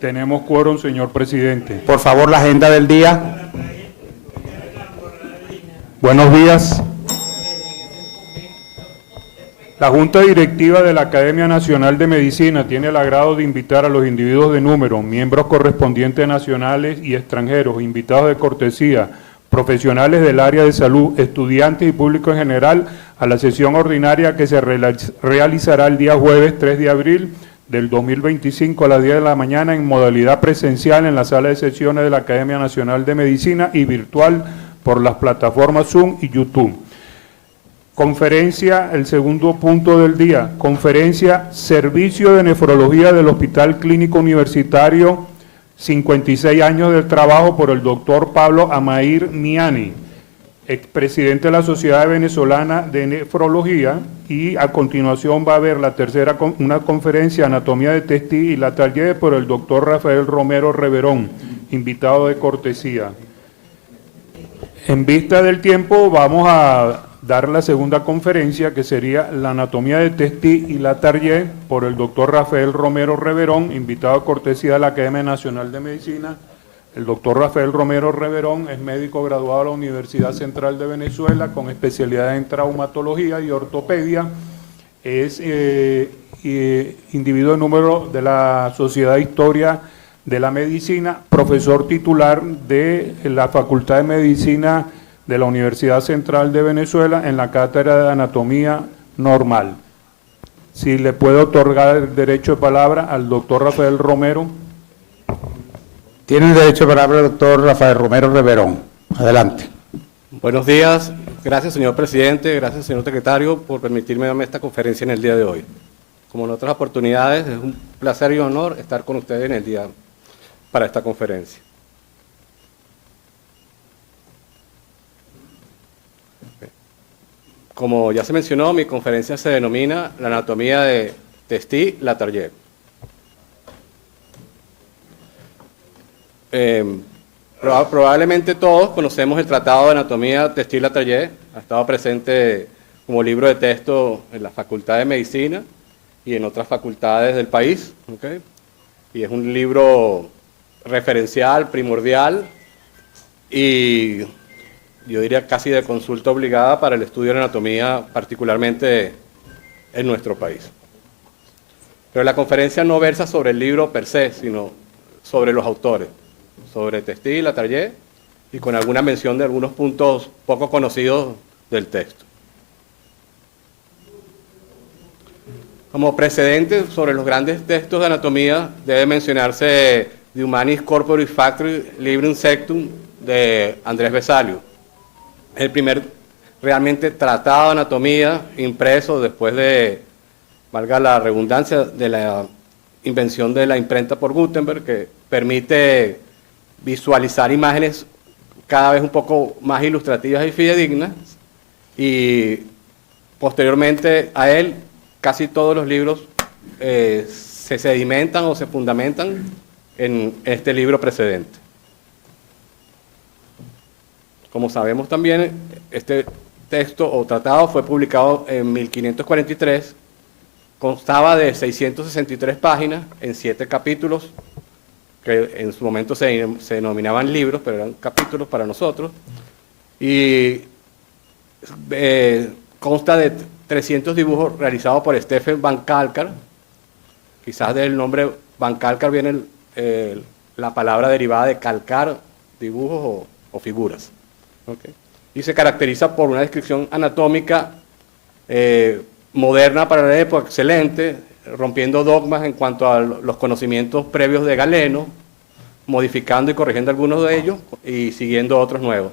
Tenemos quórum, señor presidente. Por favor, la agenda del día. Buenos días. La Junta Directiva de la Academia Nacional de Medicina tiene el agrado de invitar a los individuos de número, miembros correspondientes nacionales y extranjeros, invitados de cortesía, profesionales del área de salud, estudiantes y público en general, a la sesión ordinaria que se realizará el día jueves 3 de abril del 2025 a las 10 de la mañana en modalidad presencial en la sala de sesiones de la Academia Nacional de Medicina y virtual por las plataformas Zoom y YouTube. Conferencia, el segundo punto del día, conferencia Servicio de Nefrología del Hospital Clínico Universitario, 56 años del trabajo, por el doctor Pablo Amair Miani, expresidente de la Sociedad Venezolana de Nefrología, y a continuación va a haber la tercera, una conferencia Anatomía de Testis y la Taller por el doctor Rafael Romero Reverón, invitado de cortesía. En vista del tiempo vamos a dar la segunda conferencia, que sería la Anatomía de Testis y la Taller por el doctor Rafael Romero Reverón, invitado de cortesía de la Academia Nacional de Medicina. El doctor Rafael Romero Reverón es médico graduado de la Universidad Central de Venezuela con especialidad en traumatología y ortopedia. Es individuo de número de la Sociedad de Historia de la Medicina, profesor titular de la Facultad de Medicina de la Universidad Central de Venezuela en la Cátedra de Anatomía Normal. Si le puedo otorgar el derecho de palabra al doctor Rafael Romero. Tiene el derecho de palabra el doctor Rafael Romero Reverón. Adelante. Buenos días. Gracias, señor presidente. Gracias, señor secretario, por permitirme darme esta conferencia en el día de hoy. Como en otras oportunidades, es un placer y honor estar con ustedes en el día para esta conferencia. Como ya se mencionó, mi conferencia se denomina la Anatomía de Testis, la Taller. Probablemente todos conocemos el Tratado de Anatomía Testis la Taller. Ha estado presente como libro de texto en la Facultad de Medicina y en otras facultades del país, ¿okay? Y es un libro referencial, primordial y yo diría casi de consulta obligada para el estudio de anatomía, particularmente en nuestro país. Pero la conferencia no versa sobre el libro per se, sino sobre los autores, sobre Testis, la Taller, y con alguna mención de algunos puntos poco conocidos del texto. Como precedente sobre los grandes textos de anatomía, debe mencionarse De Humanis Corporis Factoris Librum Sectum de Andrés Vesalio, el primer realmente tratado de anatomía impreso después de, valga la redundancia, de la invención de la imprenta por Gutenberg, que permite visualizar imágenes cada vez un poco más ilustrativas y fidedignas, y posteriormente a él casi todos los libros se sedimentan o se fundamentan en este libro precedente. Como sabemos también, este texto o tratado fue publicado en 1543, constaba de 663 páginas en 7 capítulos, que en su momento se denominaban libros, pero eran capítulos para nosotros, y consta de 300 dibujos realizados por Stephen Van Kalkar. Quizás del nombre Van Kalkar viene la palabra derivada de calcar, dibujos o figuras. Okay. Y se caracteriza por una descripción anatómica moderna para la época, excelente, rompiendo dogmas en cuanto a los conocimientos previos de Galeno, modificando y corrigiendo algunos de ellos y siguiendo otros nuevos.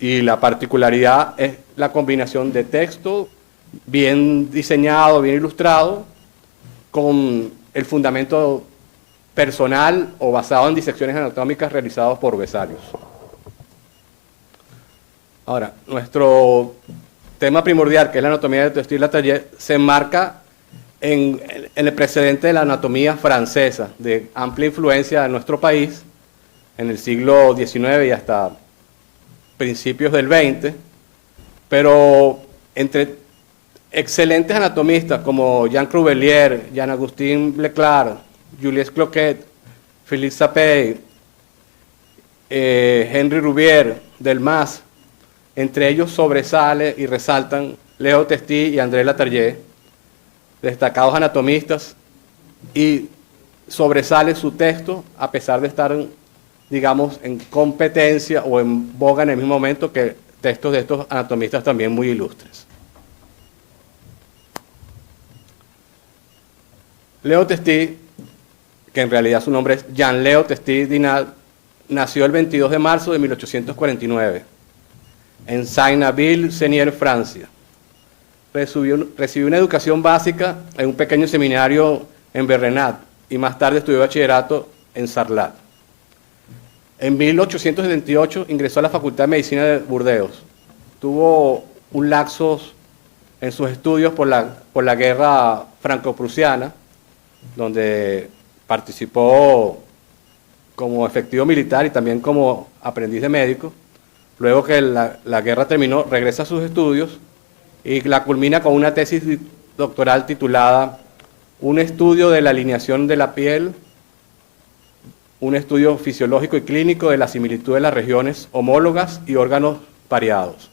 Y la particularidad es la combinación de texto bien diseñado, bien ilustrado, con el fundamento personal o basado en disecciones anatómicas realizadas por Vesalius. Ahora, nuestro tema primordial, que es la anatomía de Testis la Taller, se enmarca en el precedente de la anatomía francesa, de amplia influencia en nuestro país, en el siglo XIX y hasta principios del XX, pero entre excelentes anatomistas como Jean Cruvellier, Jean-Augustin Leclerc, Julius Cloquet, Philippe Sapey, Henri Rouvier, Delmas. Entre ellos sobresale y resaltan Leo Testi y André Leterrier, destacados anatomistas, y sobresale su texto a pesar de estar, digamos, en competencia o en boga en el mismo momento que textos de estos anatomistas también muy ilustres. Leo Testi, que en realidad su nombre es Jean-Leo Testi Dinat, nació el 22 de marzo de 1849 en Saint-Nabil-Seigneur, Francia. Recibió una educación básica en un pequeño seminario en Berrenat y más tarde estudió bachillerato en Sarlat. En 1878 ingresó a la Facultad de Medicina de Burdeos. Tuvo un lapsus en sus estudios por la guerra franco-prusiana, donde participó como efectivo militar y también como aprendiz de médico. Luego que la guerra terminó, regresa a sus estudios y la culmina con una tesis doctoral titulada Un estudio de la alineación de la piel, un estudio fisiológico y clínico de la similitud de las regiones homólogas y órganos pareados.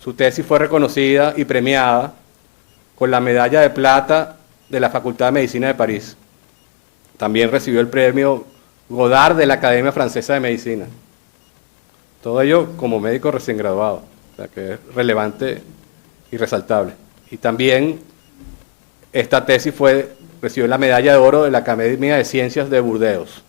Su tesis fue reconocida y premiada con la medalla de plata de la Facultad de Medicina de París. También recibió el premio Godard de la Academia Francesa de Medicina. Todo ello como médico recién graduado, o sea que es relevante y resaltable. Y también esta tesis recibió la medalla de oro de la Academia de Ciencias de Burdeos.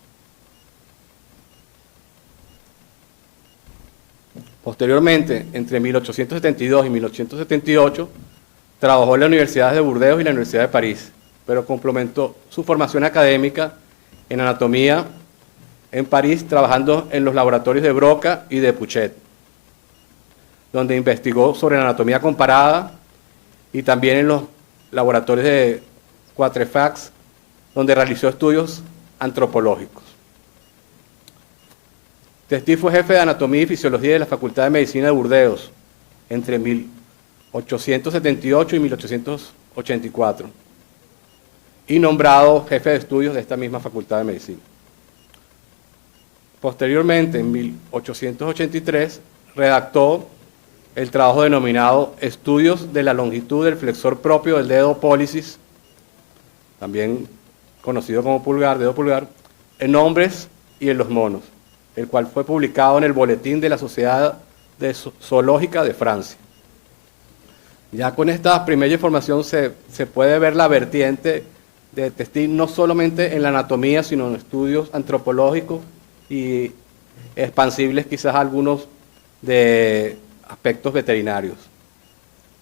Posteriormente, entre 1872 y 1878, trabajó en la Universidad de Burdeos y la Universidad de París, pero complementó su formación académica en anatomía en París, trabajando en los laboratorios de Broca y de Puchet, donde investigó sobre la anatomía comparada, y también en los laboratorios de Quatrefages, donde realizó estudios antropológicos. Testi fue jefe de Anatomía y Fisiología de la Facultad de Medicina de Burdeos entre 1878 y 1884 y nombrado jefe de estudios de esta misma Facultad de Medicina. Posteriormente, en 1883, redactó el trabajo denominado Estudios de la longitud del flexor propio del dedo pólicis, también conocido como pulgar, dedo pulgar, en hombres y en los monos, el cual fue publicado en el Boletín de la Sociedad Zoológica de Francia. Ya con esta primera información se puede ver la vertiente de Testi no solamente en la anatomía, sino en estudios antropológicos y expansibles quizás algunos de aspectos veterinarios.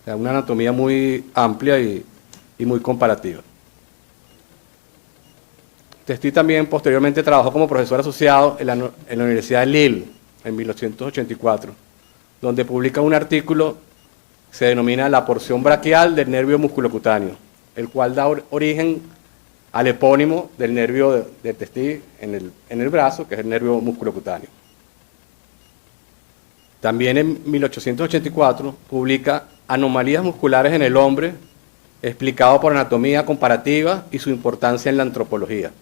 O sea, una anatomía muy amplia y muy comparativa. Testi también posteriormente trabajó como profesor asociado en la Universidad de Lille en 1884, donde publica un artículo que se denomina La porción braquial del nervio musculocutáneo, el cual da origen al epónimo del nervio de Testi en el brazo, que es el nervio musculocutáneo. También en 1884 publica Anomalías musculares en el hombre, explicado por anatomía comparativa y su importancia en la antropología.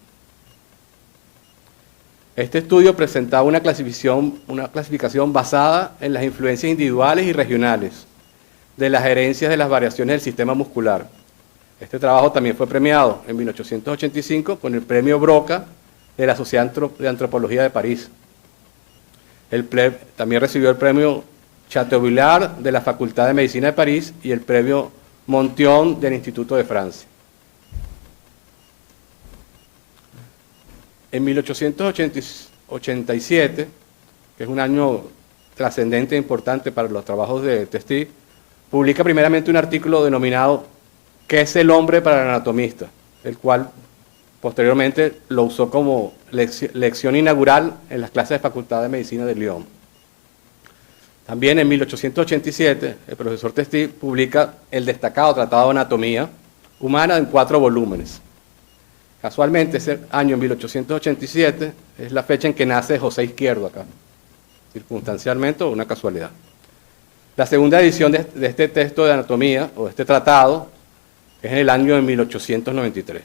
Este estudio presentaba una clasificación basada en las influencias individuales y regionales de las herencias de las variaciones del sistema muscular. Este trabajo también fue premiado en 1885 con el premio Broca de la Sociedad de Antropología de París. También recibió el premio Chateaubriand de la Facultad de Medicina de París y el premio Monthyon del Instituto de Francia. En 1887, que es un año trascendente e importante para los trabajos de Testi, publica primeramente un artículo denominado ¿Qué es el hombre para el anatomista?, el cual posteriormente lo usó como lección inaugural en las clases de Facultad de Medicina de Lyon. También en 1887, el profesor Testi publica el destacado Tratado de Anatomía Humana en 4 volúmenes. Casualmente, ese año, en 1887, es la fecha en que nace José Izquierdo acá, circunstancialmente o una casualidad. La segunda edición de este texto de anatomía, o de este tratado, es en el año de 1893.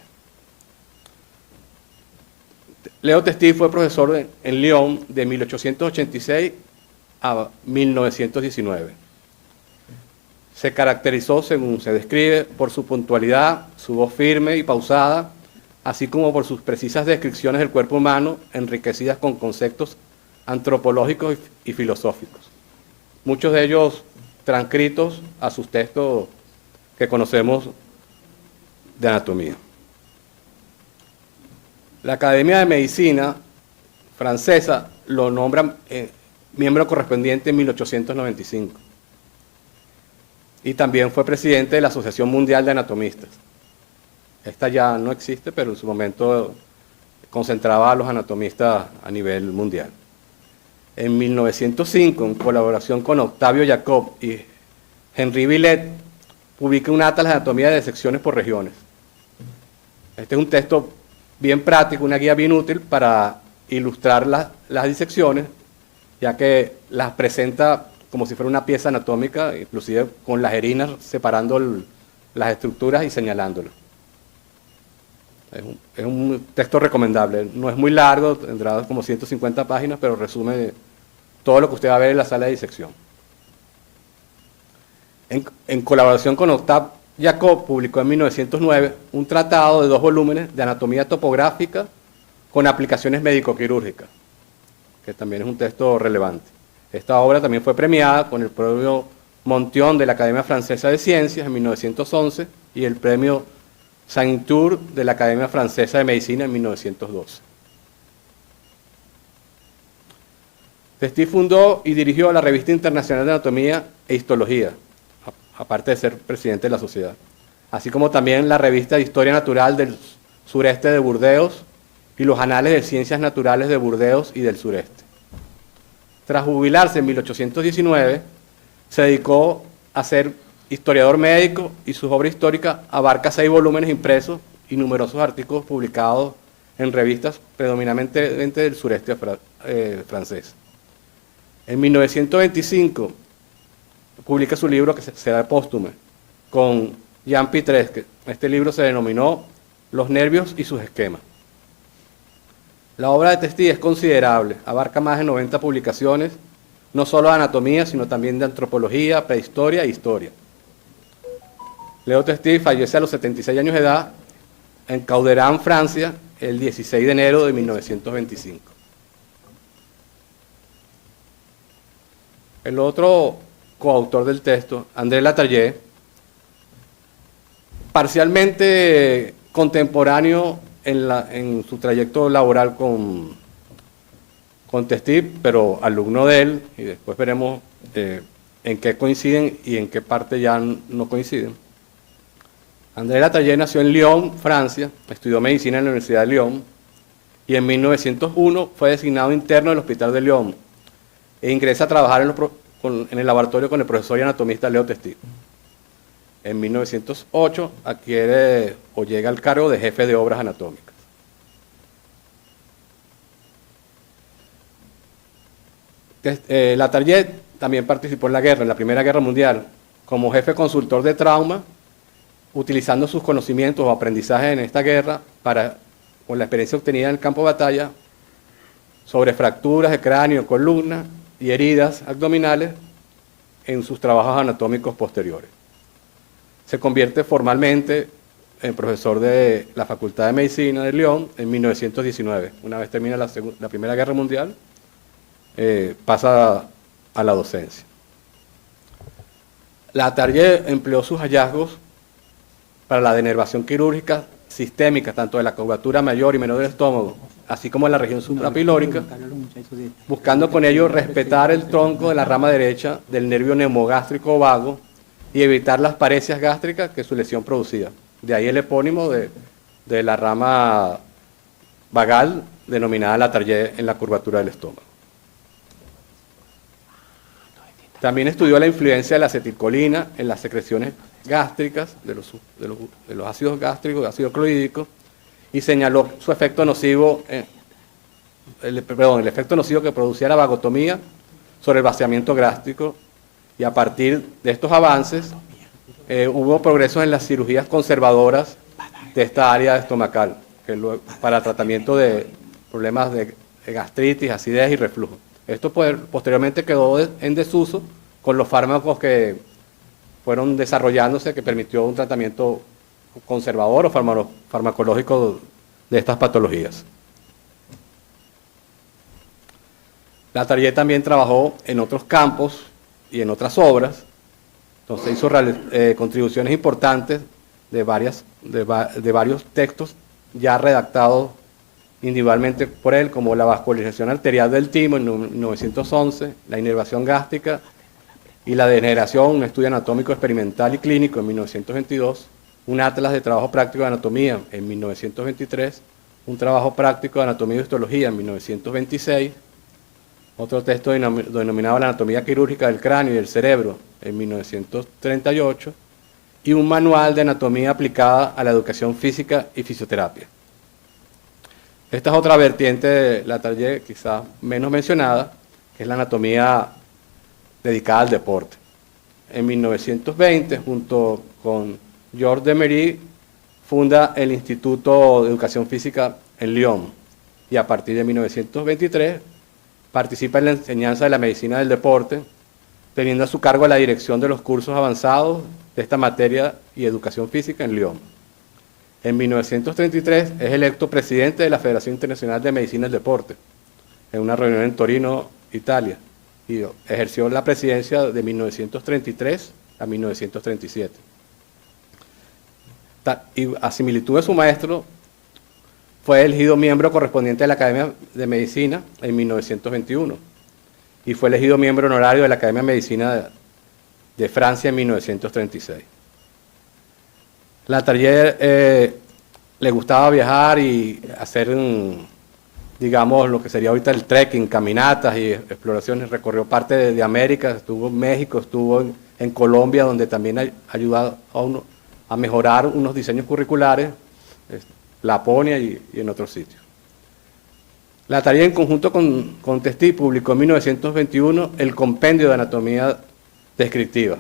Leo Testí fue profesor en Lyon de 1886 a 1919. Se caracterizó, según se describe, por su puntualidad, su voz firme y pausada, así como por sus precisas descripciones del cuerpo humano, enriquecidas con conceptos antropológicos y filosóficos. Muchos de ellos transcritos a sus textos que conocemos de anatomía. La Academia de Medicina francesa lo nombra miembro correspondiente en 1895 y también fue presidente de la Asociación Mundial de Anatomistas. Esta ya no existe, pero en su momento concentraba a los anatomistas a nivel mundial. En 1905, en colaboración con Octavio Jacob y Henri Villet, publica un atlas de anatomía de secciones por regiones. Este es un texto bien práctico, una guía bien útil para ilustrar las disecciones, ya que las presenta como si fuera una pieza anatómica, inclusive con las jerinas separando las estructuras y señalándolas. Es un texto recomendable, no es muy largo, tendrá como 150 páginas, pero resume todo lo que usted va a ver en la sala de disección. En colaboración con Octave Jacob, publicó en 1909 un tratado de 2 volúmenes de anatomía topográfica con aplicaciones médico-quirúrgicas, que también es un texto relevante. Esta obra también fue premiada con el premio Monthyon de la Academia Francesa de Ciencias en 1911 y el premio Saint-Tour de la Academia Francesa de Medicina en 1912. Testí fundó y dirigió la Revista Internacional de Anatomía e Histología, aparte de ser presidente de la sociedad, así como también la Revista de Historia Natural del Sureste de Burdeos y los Anales de Ciencias Naturales de Burdeos y del Sureste. Tras jubilarse en 1819, se dedicó a ser historiador médico y su obra histórica abarca 6 volúmenes impresos y numerosos artículos publicados en revistas predominantemente del sureste francés. En 1925 publica su libro que será póstumo con Jean Pitresque. Este libro se denominó Los nervios y sus esquemas. La obra de Testí es considerable, abarca más de 90 publicaciones, no solo de anatomía, sino también de antropología, prehistoria e historia. Leo Testí fallece a los 76 años de edad en Cauderan, Francia, el 16 de enero de 1925. El otro coautor del texto, André Latarjet, parcialmente contemporáneo en su trayecto laboral con Testí, pero alumno de él, y después veremos en qué coinciden y en qué parte ya no coinciden. André Latarjet nació en Lyon, Francia, estudió medicina en la Universidad de Lyon y en 1901 fue designado interno del Hospital de Lyon e ingresa a trabajar en el laboratorio con el profesor y anatomista Leo Testí. En 1908 adquiere o llega al cargo de jefe de obras anatómicas. Latarjet también participó en la guerra, en la Primera Guerra Mundial, como jefe consultor de trauma, utilizando sus conocimientos o aprendizajes en esta guerra con la experiencia obtenida en el campo de batalla sobre fracturas de cráneo, columna y heridas abdominales en sus trabajos anatómicos posteriores. Se convierte formalmente en profesor de la Facultad de Medicina de Lyon en 1919. Una vez termina la Primera Guerra Mundial, pasa a la docencia. Latarjet empleó sus hallazgos para la denervación quirúrgica sistémica, tanto de la curvatura mayor y menor del estómago, así como en la región suprapilórica, buscando con ello respetar el tronco de la rama derecha del nervio neumogástrico vago y evitar las paresias gástricas que su lesión producía. De ahí el epónimo de la rama vagal denominada Latarjet en la curvatura del estómago. También estudió la influencia de la acetilcolina en las secreciones gástricas, de los ácidos gástricos, ácido clorhídrico, y señaló su efecto nocivo, el efecto nocivo que producía la vagotomía sobre el vaciamiento gástrico, y a partir de estos avances hubo progresos en las cirugías conservadoras de esta área estomacal, para tratamiento de problemas de gastritis, acidez y reflujo. Esto posteriormente quedó en desuso con los fármacos que fueron desarrollándose, que permitió un tratamiento conservador o farmacológico de estas patologías. Latarjet también trabajó en otros campos y en otras obras, entonces hizo contribuciones importantes de varios textos ya redactados individualmente por él, como la vascularización arterial del timo en 1911, la inervación gástrica y la degeneración, un estudio anatómico experimental y clínico en 1922, un atlas de trabajo práctico de anatomía en 1923, un trabajo práctico de anatomía y histología en 1926, otro texto denominado la anatomía quirúrgica del cráneo y del cerebro en 1938, y un manual de anatomía aplicada a la educación física y fisioterapia. Esta es otra vertiente de Latarjet, quizás menos mencionada, que es la anatomía dedicada al deporte. En 1920, junto con Georges Demery, funda el Instituto de Educación Física en Lyon, y a partir de 1923 participa en la enseñanza de la medicina del deporte, teniendo a su cargo la dirección de los cursos avanzados de esta materia y educación física en Lyon. En 1933 es electo presidente de la Federación Internacional de Medicina del Deporte, en una reunión en Torino, Italia, y ejerció la presidencia de 1933 a 1937. Y a similitud de su maestro, fue elegido miembro correspondiente de la Academia de Medicina en 1921 y fue elegido miembro honorario de la Academia de Medicina de Francia en 1936. Latarjet le gustaba viajar y hacer, digamos, lo que sería ahorita el trekking, caminatas y exploraciones. Recorrió parte de América, estuvo en México, estuvo en Colombia, donde también ha ayudado a mejorar unos diseños curriculares, Laponia y en otros sitios. Latarjet, en conjunto con Testi, publicó en 1921 el Compendio de Anatomía Descriptiva.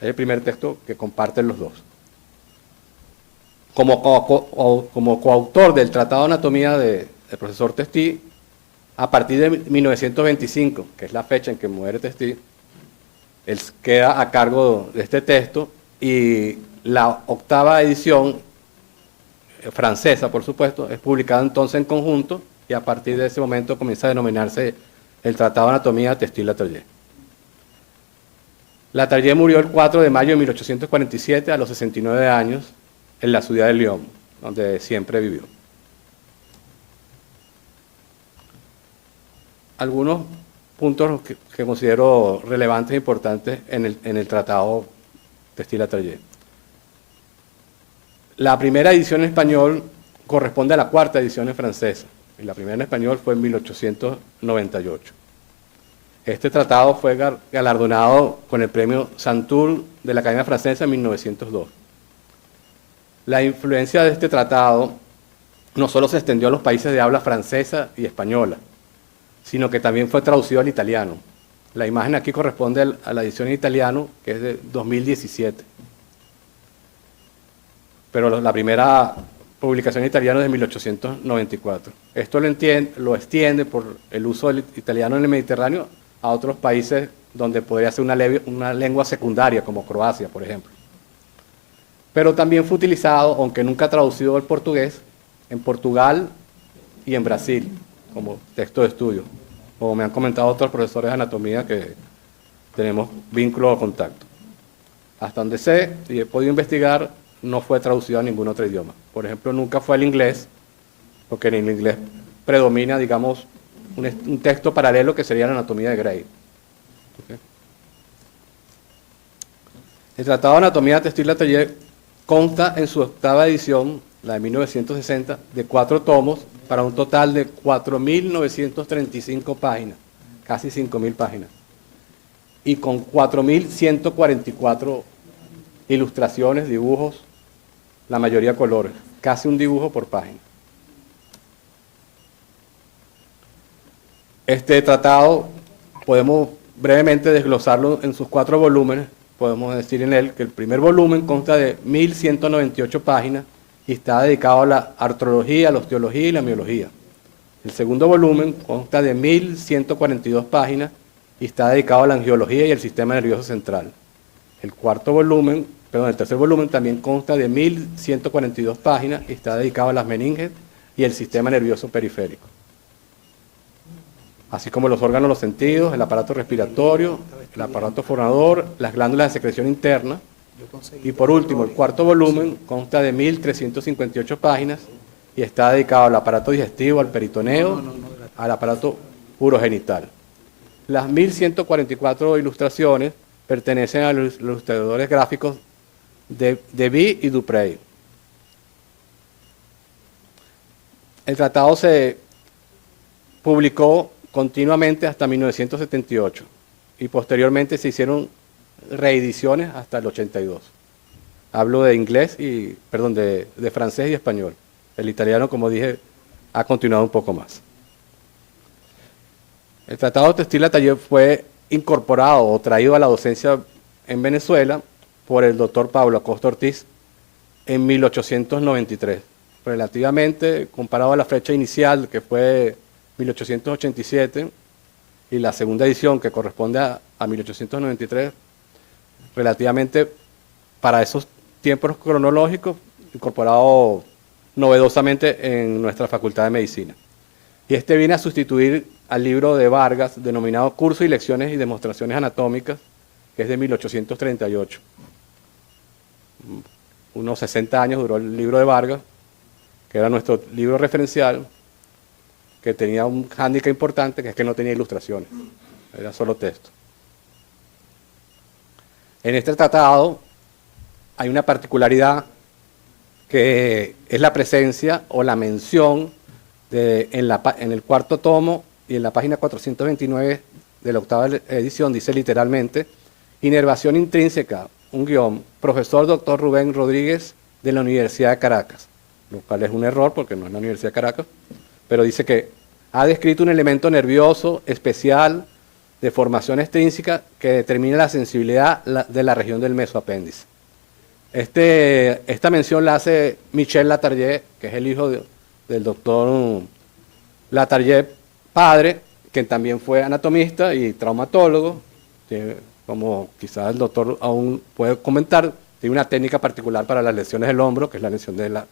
Es el primer texto que comparten los dos. Como coautor del Tratado de Anatomía del profesor Testi, a partir de 1925, que es la fecha en que muere Testi, él queda a cargo de este texto, y la octava edición, francesa por supuesto, es publicada entonces en conjunto, y a partir de ese momento comienza a denominarse el Tratado de Anatomía Testi-Latarjet. Latarjet murió el 4 de mayo de 1847 a los 69 años en la ciudad de Lyon, donde siempre vivió. Algunos puntos que considero relevantes e importantes en el Tratado Testi-Latarjet. La primera edición en español corresponde a la cuarta edición en francesa, y la primera en español fue en 1898. Este tratado fue galardonado con el premio Saint-Tour de la Academia Francesa en 1902. La influencia de este tratado no solo se extendió a los países de habla francesa y española, sino que también fue traducido al italiano. La imagen aquí corresponde a la edición en italiano, que es de 2017. Pero la primera publicación en italiano es de 1894. Esto lo extiende por el uso del italiano en el Mediterráneo a otros países donde podría ser una lengua secundaria, como Croacia, por ejemplo. Pero también fue utilizado, aunque nunca traducido al portugués, en Portugal y en Brasil, como texto de estudio, como me han comentado otros profesores de anatomía que tenemos vínculo o contacto. Hasta donde sé y he podido investigar, no fue traducido a ningún otro idioma. Por ejemplo, nunca fue al inglés, porque en el inglés predomina, digamos, un texto paralelo que sería la anatomía de Gray. ¿Okay? El Tratado de Anatomía Testi-Latarjet consta en su octava edición, la de 1960, de 4 tomos para un total de 4.935 páginas, casi 5.000 páginas, y con 4.144 ilustraciones, dibujos, la mayoría colores, casi un dibujo por página. Este tratado podemos brevemente desglosarlo en sus 4 volúmenes. Podemos decir en él que el primer volumen consta de 1.198 páginas y está dedicado a la artrología, la osteología y la miología. El segundo volumen consta de 1.142 páginas y está dedicado a la angiología y el sistema nervioso central. El tercer volumen también consta de 1.142 páginas y está dedicado a las meninges y el sistema nervioso periférico, así como los órganos de los sentidos, el aparato respiratorio, el aparato fonador, las glándulas de secreción interna. Y por último, el cuarto volumen consta de 1.358 páginas y está dedicado al aparato digestivo, al peritoneo, al aparato urogenital. Las 1.144 ilustraciones pertenecen a los ilustradores gráficos de Debye y Duprey. El tratado se publicó continuamente hasta 1978 y posteriormente se hicieron reediciones hasta el 82. Hablo de de francés y español. El italiano, como dije, ha continuado un poco más. El Tratado Textil-Latallé fue incorporado o traído a la docencia en Venezuela por el doctor Pablo Acosta Ortiz en 1893. Relativamente, comparado a la fecha inicial, que fue 1887, y la segunda edición, que corresponde a 1893, relativamente para esos tiempos cronológicos, incorporado novedosamente en nuestra Facultad de Medicina. Y este viene a sustituir al libro de Vargas, denominado Curso y Lecciones y Demostraciones Anatómicas, que es de 1838. Unos 60 años duró el libro de Vargas, que era nuestro libro referencial, que tenía un hándicap importante, que es que no tenía ilustraciones, era solo texto. En este tratado hay una particularidad que es la presencia o la mención en el cuarto tomo y en la página 429 de la octava edición, dice literalmente: inervación intrínseca, un guión, profesor Dr. Rubén Rodríguez de la Universidad de Caracas, lo cual es un error porque no es la Universidad de Caracas, pero dice que ha descrito un elemento nervioso especial de formación extrínseca que determina la sensibilidad de la región del mesoapéndice. Esta mención la hace Michel Latarjet, que es el hijo del doctor Latarjet, padre, que también fue anatomista y traumatólogo, como quizás el doctor aún puede comentar, tiene una técnica particular para las lesiones del hombro, que es la lesión de la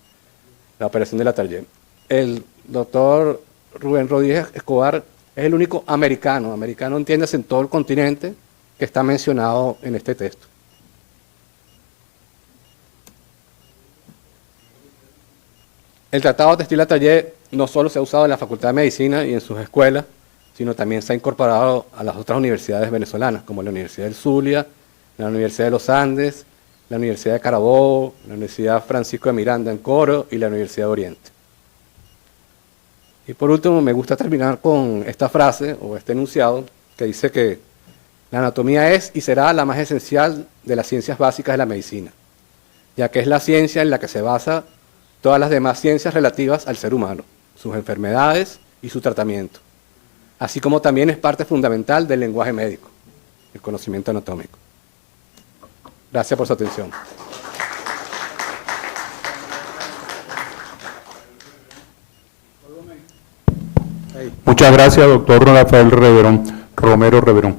operación de Latarjet. El doctor Rubén Rodríguez Escobar es el único americano entiéndase en todo el continente, que está mencionado en este texto. El Tratado Textil-Latallé no solo se ha usado en la Facultad de Medicina y en sus escuelas, sino también se ha incorporado a las otras universidades venezolanas, como la Universidad del Zulia, la Universidad de los Andes, la Universidad de Carabobo, la Universidad Francisco de Miranda en Coro y la Universidad de Oriente. Y por último, me gusta terminar con esta frase o este enunciado que dice que la anatomía es y será la más esencial de las ciencias básicas de la medicina, ya que es la ciencia en la que se basa todas las demás ciencias relativas al ser humano, sus enfermedades y su tratamiento, así como también es parte fundamental del lenguaje médico, el conocimiento anatómico. Gracias por su atención. Muchas gracias, doctor Rafael Romero Reverón.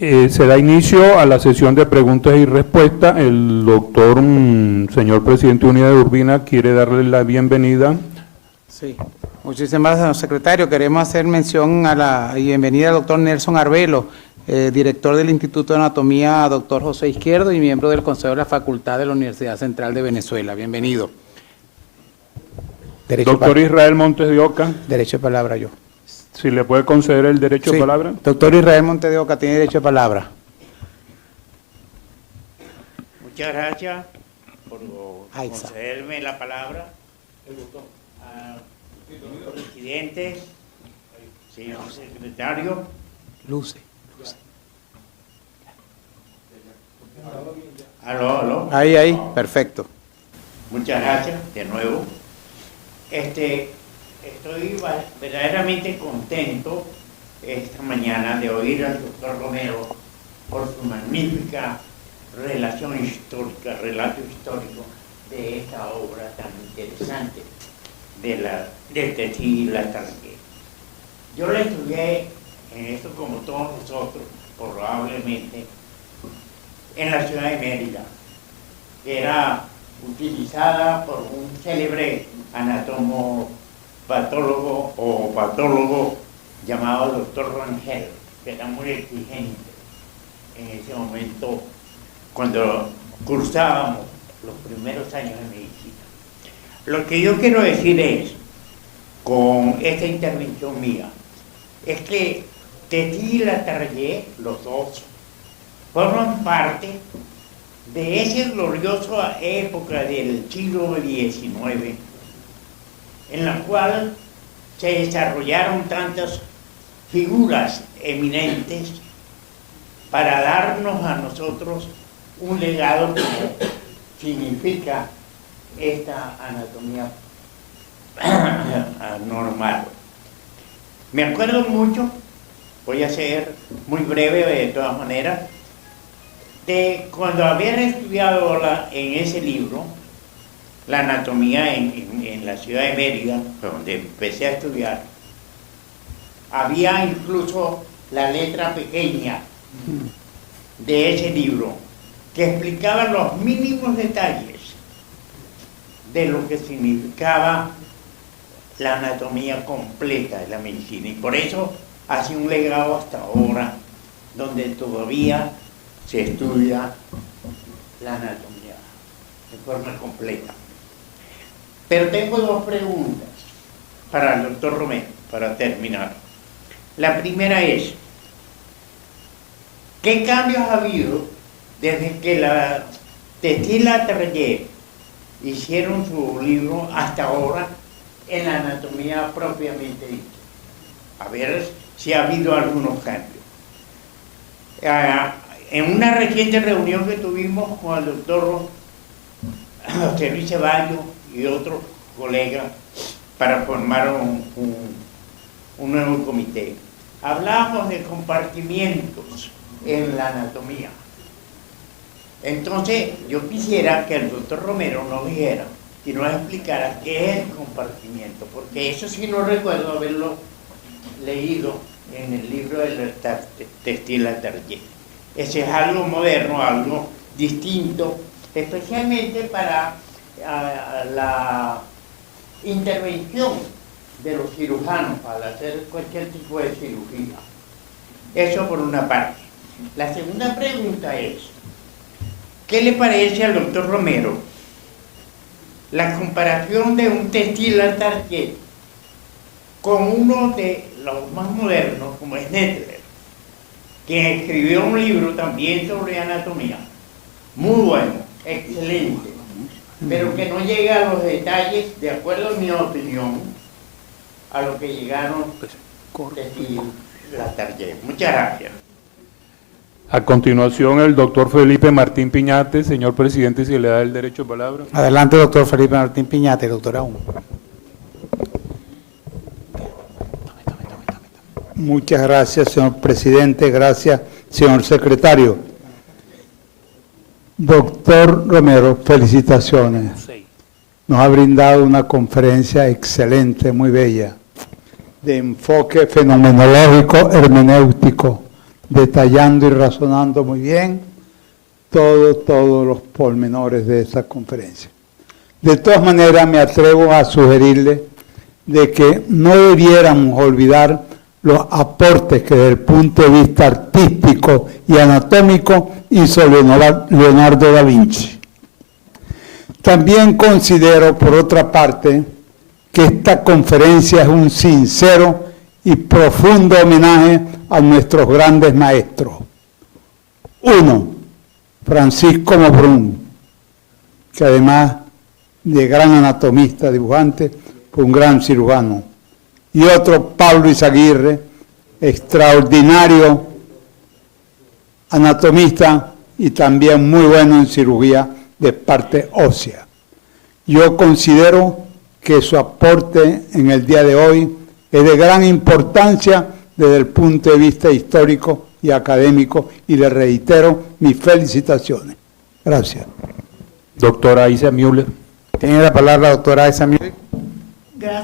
Se da inicio a la sesión de preguntas y respuestas. El doctor, señor presidente de Unidad de Urbina, quiere darle la bienvenida. Sí, muchísimas gracias, secretario. Queremos hacer mención a la bienvenida al doctor Nelson Arbelo, director del Instituto de Anatomía, doctor José Izquierdo, y miembro del Consejo de la Facultad de la Universidad Central de Venezuela. Bienvenido. Doctor Israel Montes de Oca. Derecho de palabra yo. Si le puede conceder el derecho de palabra. Doctor Israel Montes de Oca tiene derecho de palabra. Muchas gracias por concederme la palabra. Presidente, señor secretario. Luce. Aló. Ahí, perfecto. Muchas gracias de nuevo. Estoy verdaderamente contento esta mañana de oír al doctor Romero por su magnífica relato histórico de esta obra tan interesante. del Tessy Latarguet. Yo la estudié en esto como todos nosotros, probablemente, en la ciudad de Mérida, que era utilizada por un célebre anatomo-patólogo o patólogo llamado doctor Rangel, que era muy exigente en ese momento cuando cursábamos los primeros años de medicina. Lo que yo quiero decir es, con esta intervención mía, es que Tessy y Latarguet, los dos, forman parte de esa gloriosa época del siglo XIX, en la cual se desarrollaron tantas figuras eminentes para darnos a nosotros un legado como significa esta anatomía normal. Me acuerdo mucho, voy a ser muy breve de todas maneras, de cuando había estudiado en ese libro, la anatomía en la ciudad de Mérida, donde empecé a estudiar, había incluso la letra pequeña de ese libro que explicaba los mínimos detalles de lo que significaba la anatomía completa de la medicina, y por eso hace un legado hasta ahora donde todavía se estudia la anatomía de forma completa. Pero tengo dos preguntas para el doctor Romero, para terminar. La primera es, ¿qué cambios ha habido desde que la Tessy Latarguet hicieron su libro hasta ahora en la anatomía propiamente dicha? A ver si ha habido algunos cambios. En una reciente reunión que tuvimos con el doctor José Luis Ceballos y otros colegas para formar un nuevo comité, hablábamos de compartimientos en la anatomía. Entonces, yo quisiera que el doctor Romero nos dijera y nos explicara qué es el compartimiento, porque eso sí no recuerdo haberlo leído en el libro de Tessy Latarguet. Ese es algo moderno, algo distinto, especialmente para la intervención de los cirujanos para hacer cualquier tipo de cirugía. Eso por una parte. La segunda pregunta es, ¿qué le parece al doctor Romero la comparación de un Tessy Latarguet con uno de los más modernos, como es Nettler, quien escribió un libro también sobre anatomía, muy bueno, excelente, pero que no llega a los detalles, de acuerdo a mi opinión, a lo que llegaron Tessy Latarguet? Muchas gracias. A continuación, el doctor Felipe Martín Piñate. Señor presidente, si le da el derecho de palabra. Adelante, doctor Felipe Martín Piñate, doctora 1. Muchas gracias, señor presidente. Gracias, señor secretario. Doctor Romero, felicitaciones. Nos ha brindado una conferencia excelente, muy bella, de enfoque fenomenológico, hermenéutico, detallando y razonando muy bien todos los pormenores de esa conferencia. De todas maneras, me atrevo a sugerirle de que no debiéramos olvidar los aportes que desde el punto de vista artístico y anatómico hizo Leonardo da Vinci. También considero, por otra parte, que esta conferencia es un sincero y profundo homenaje a nuestros grandes maestros. 1. Francisco Mobrún, que además de gran anatomista, dibujante, fue un gran cirujano. Y otro, Pablo Izaguirre, extraordinario anatomista y también muy bueno en cirugía de parte ósea. Yo considero que su aporte en el día de hoy es de gran importancia desde el punto de vista histórico y académico, y le reitero mis felicitaciones. Gracias. Doctora Isa Müller. Tiene la palabra la doctora Isa Müller. Gracias.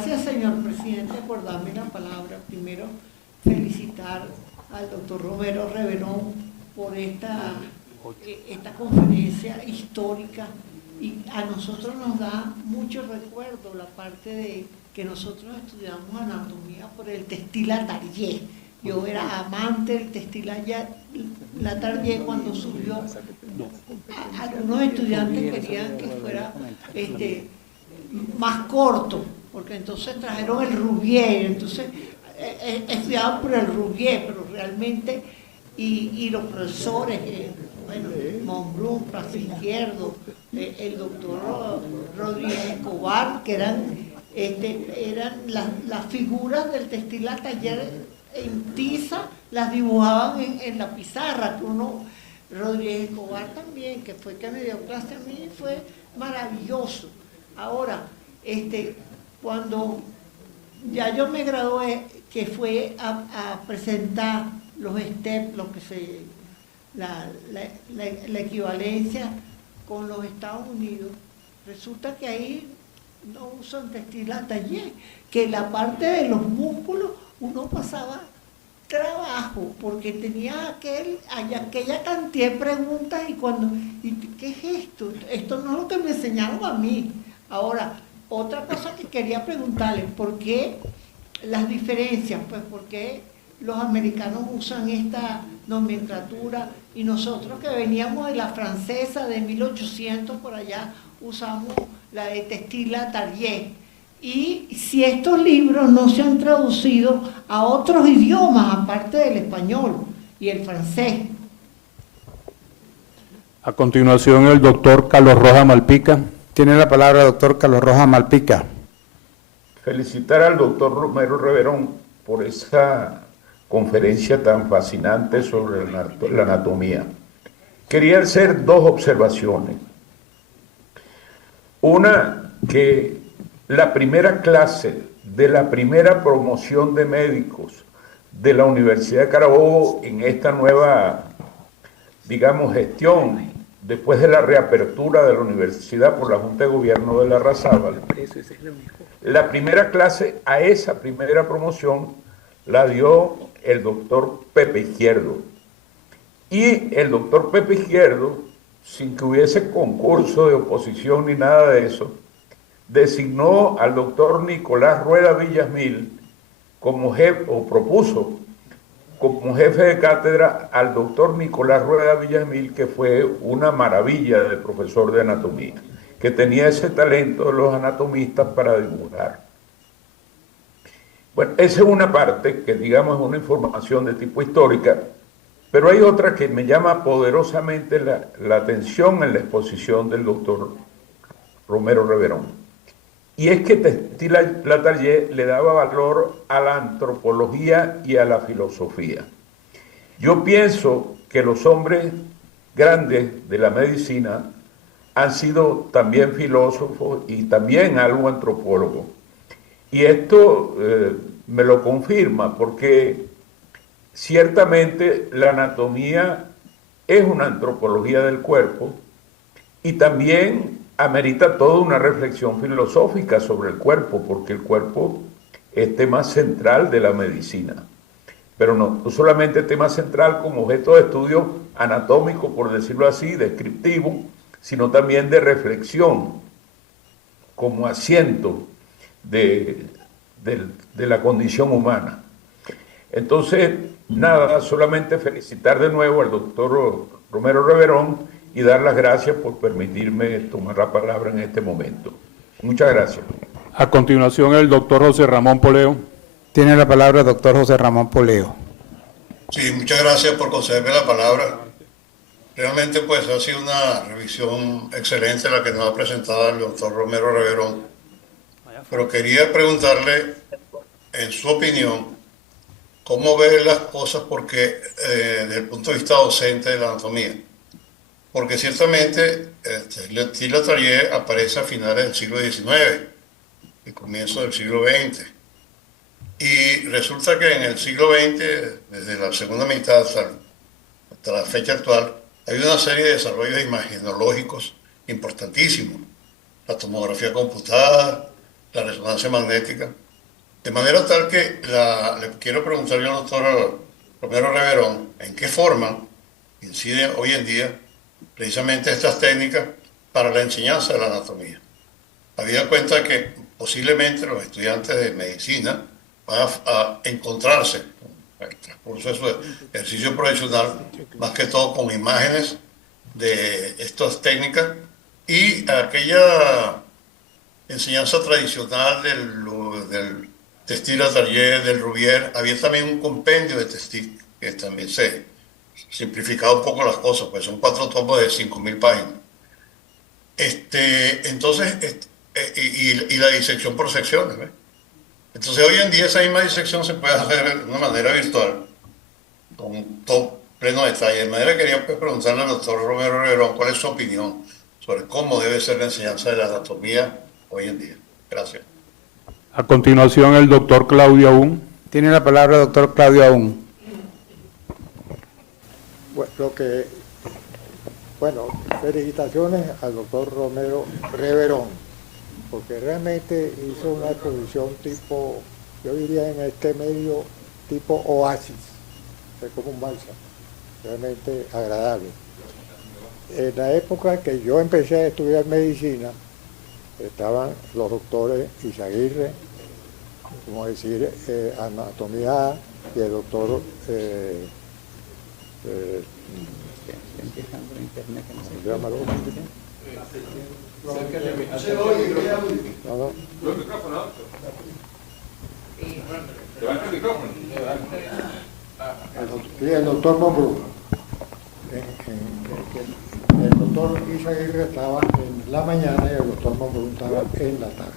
doctor Romero Reverón por esta conferencia histórica, y a nosotros nos da mucho recuerdo la parte de que nosotros estudiamos anatomía por el textil Atarier. Yo era amante del textil Atarier cuando surgió. Algunos estudiantes querían que fuera más corto, porque entonces trajeron el Rouvier, entonces estudiaban por el Rouvier, pero realmente, y los profesores, bueno, Monbrun, Plaza Izquierdo, el doctor Rodríguez Escobar, que eran las figuras del textil Atarier en tiza, las dibujaban en la pizarra, que Rodríguez Escobar también, que fue que me dio clase a mí, fue maravilloso. Ahora, cuando ya yo me gradué, que fue a presentar los STEP, la equivalencia con los Estados Unidos, resulta que ahí no usan textil Atarier, que la parte de los músculos uno pasaba trabajo, porque tenía aquella cantidad de preguntas y ¿qué es esto? Esto no es lo que me enseñaron a mí. Ahora, otra cosa que quería preguntarles, ¿por qué las diferencias? Pues porque los americanos usan esta nomenclatura y nosotros que veníamos de la francesa de 1800 por allá usamos la de textil Atarier. Y si estos libros no se han traducido a otros idiomas aparte del español y el francés. A continuación, el doctor Carlos Rojas Malpica. Tiene la palabra el doctor Carlos Rojas Malpica. Felicitar al doctor Romero Reverón por esa conferencia tan fascinante sobre la anatomía. Quería hacer dos observaciones. Una, que la primera clase de la primera promoción de médicos de la Universidad de Carabobo en esta nueva, digamos, gestión, después de la reapertura de la universidad por la Junta de Gobierno de Larrazábal, la primera clase a esa primera promoción la dio el doctor Pepe Izquierdo. Y el doctor Pepe Izquierdo, sin que hubiese concurso de oposición ni nada de eso, designó al doctor Nicolás Rueda Villasmil como jefe, o propuso como jefe de cátedra al doctor Nicolás Rueda Villasmil, que fue una maravilla de profesor de anatomía, que tenía ese talento de los anatomistas para dibujar. Bueno, esa es una parte que, digamos, es una información de tipo histórica, pero hay otra que me llama poderosamente la atención en la exposición del doctor Romero Reverón. Y es que Textil Atarier le daba valor a la antropología y a la filosofía. Yo pienso que los hombres grandes de la medicina han sido también filósofos y también algo antropólogos. Y esto me lo confirma, porque ciertamente la anatomía es una antropología del cuerpo y también amerita toda una reflexión filosófica sobre el cuerpo, porque el cuerpo es tema central de la medicina. Pero no solamente tema central como objeto de estudio anatómico, por decirlo así, descriptivo, sino también de reflexión, como asiento de la condición humana. Entonces, nada, solamente felicitar de nuevo al doctor Romero Reverón y dar las gracias por permitirme tomar la palabra en este momento. Muchas gracias. A continuación, el doctor José Ramón Poleo. Tiene la palabra el doctor José Ramón Poleo. Sí, muchas gracias por concederme la palabra. Realmente pues ha sido una revisión excelente la que nos ha presentado el doctor Romero Reverón. Pero quería preguntarle, en su opinión, cómo ve las cosas porque desde el punto de vista docente de la anatomía. Porque ciertamente el textil Atarier aparece a finales del siglo XIX y comienzo del siglo XX. Y resulta que en el siglo XX, desde la segunda mitad hasta la fecha actual, hay una serie de desarrollos imagenológicos importantísimos. La tomografía computada, la resonancia magnética. De manera tal que le quiero preguntarle al doctor Romero Reverón, ¿en qué forma inciden hoy en día precisamente estas técnicas para la enseñanza de la anatomía? Habida cuenta que posiblemente los estudiantes de medicina van a encontrarse en el transcurso de su ejercicio profesional, más que todo con imágenes de estas técnicas y aquella enseñanza tradicional del textil atelier, del Rubier. Había también un compendio de textil que también se simplificaba un poco las cosas, pues son 4 tomos de 5.000 páginas. Entonces, y la disección por secciones, ¿ves? Entonces hoy en día esa misma disección se puede hacer de una manera virtual, con todo pleno detalle. De manera que quería preguntarle al doctor Romero Reverón cuál es su opinión sobre cómo debe ser la enseñanza de la anatomía hoy en día. Gracias. A continuación, el doctor Claudio Aún. Tiene la palabra el doctor Claudio Aún. Bueno, felicitaciones al doctor Romero Reverón, porque realmente hizo una exposición tipo, yo diría en este medio, tipo oasis, es como un bálsamo, realmente agradable. En la época que yo empecé a estudiar medicina, estaban los doctores Izaguirre, como decir, anatomía, y el doctor el doctor Monbrú. El doctor Izaguirre estaba en la mañana y el doctor Monbrú estaba en la tarde.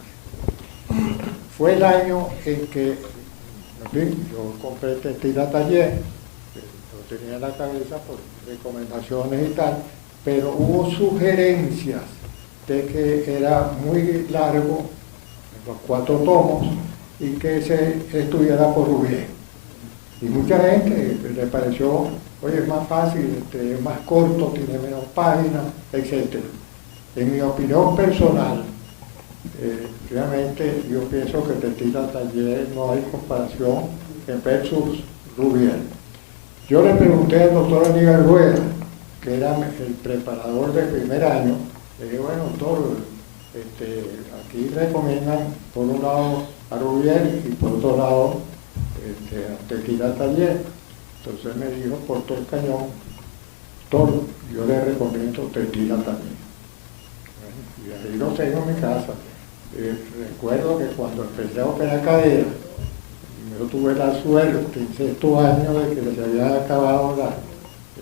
Fue el año en que, en fin, yo compré textil atelier, lo tenía en la cabeza por recomendaciones y tal, pero hubo sugerencias de que era muy largo, los 4 tomos, y que se estudiara por Rubier. Y mucha gente le pareció, oye, es más fácil, es más corto, tiene menos páginas, etc. En mi opinión personal, realmente yo pienso que textil atelier no hay comparación en versus Rubier. Yo le pregunté al doctor Aníbal Rueda, que era el preparador del primer año, le dije, bueno, doctor, aquí recomiendan por un lado a Rubier y por otro lado a textil atelier. Entonces me dijo por todo el cañón, doctor, yo le recomiendo textil atelier. Y ahí lo tengo en mi casa. Recuerdo que cuando empecé a operar cadera, yo tuve la suerte en 6º año de que se habían acabado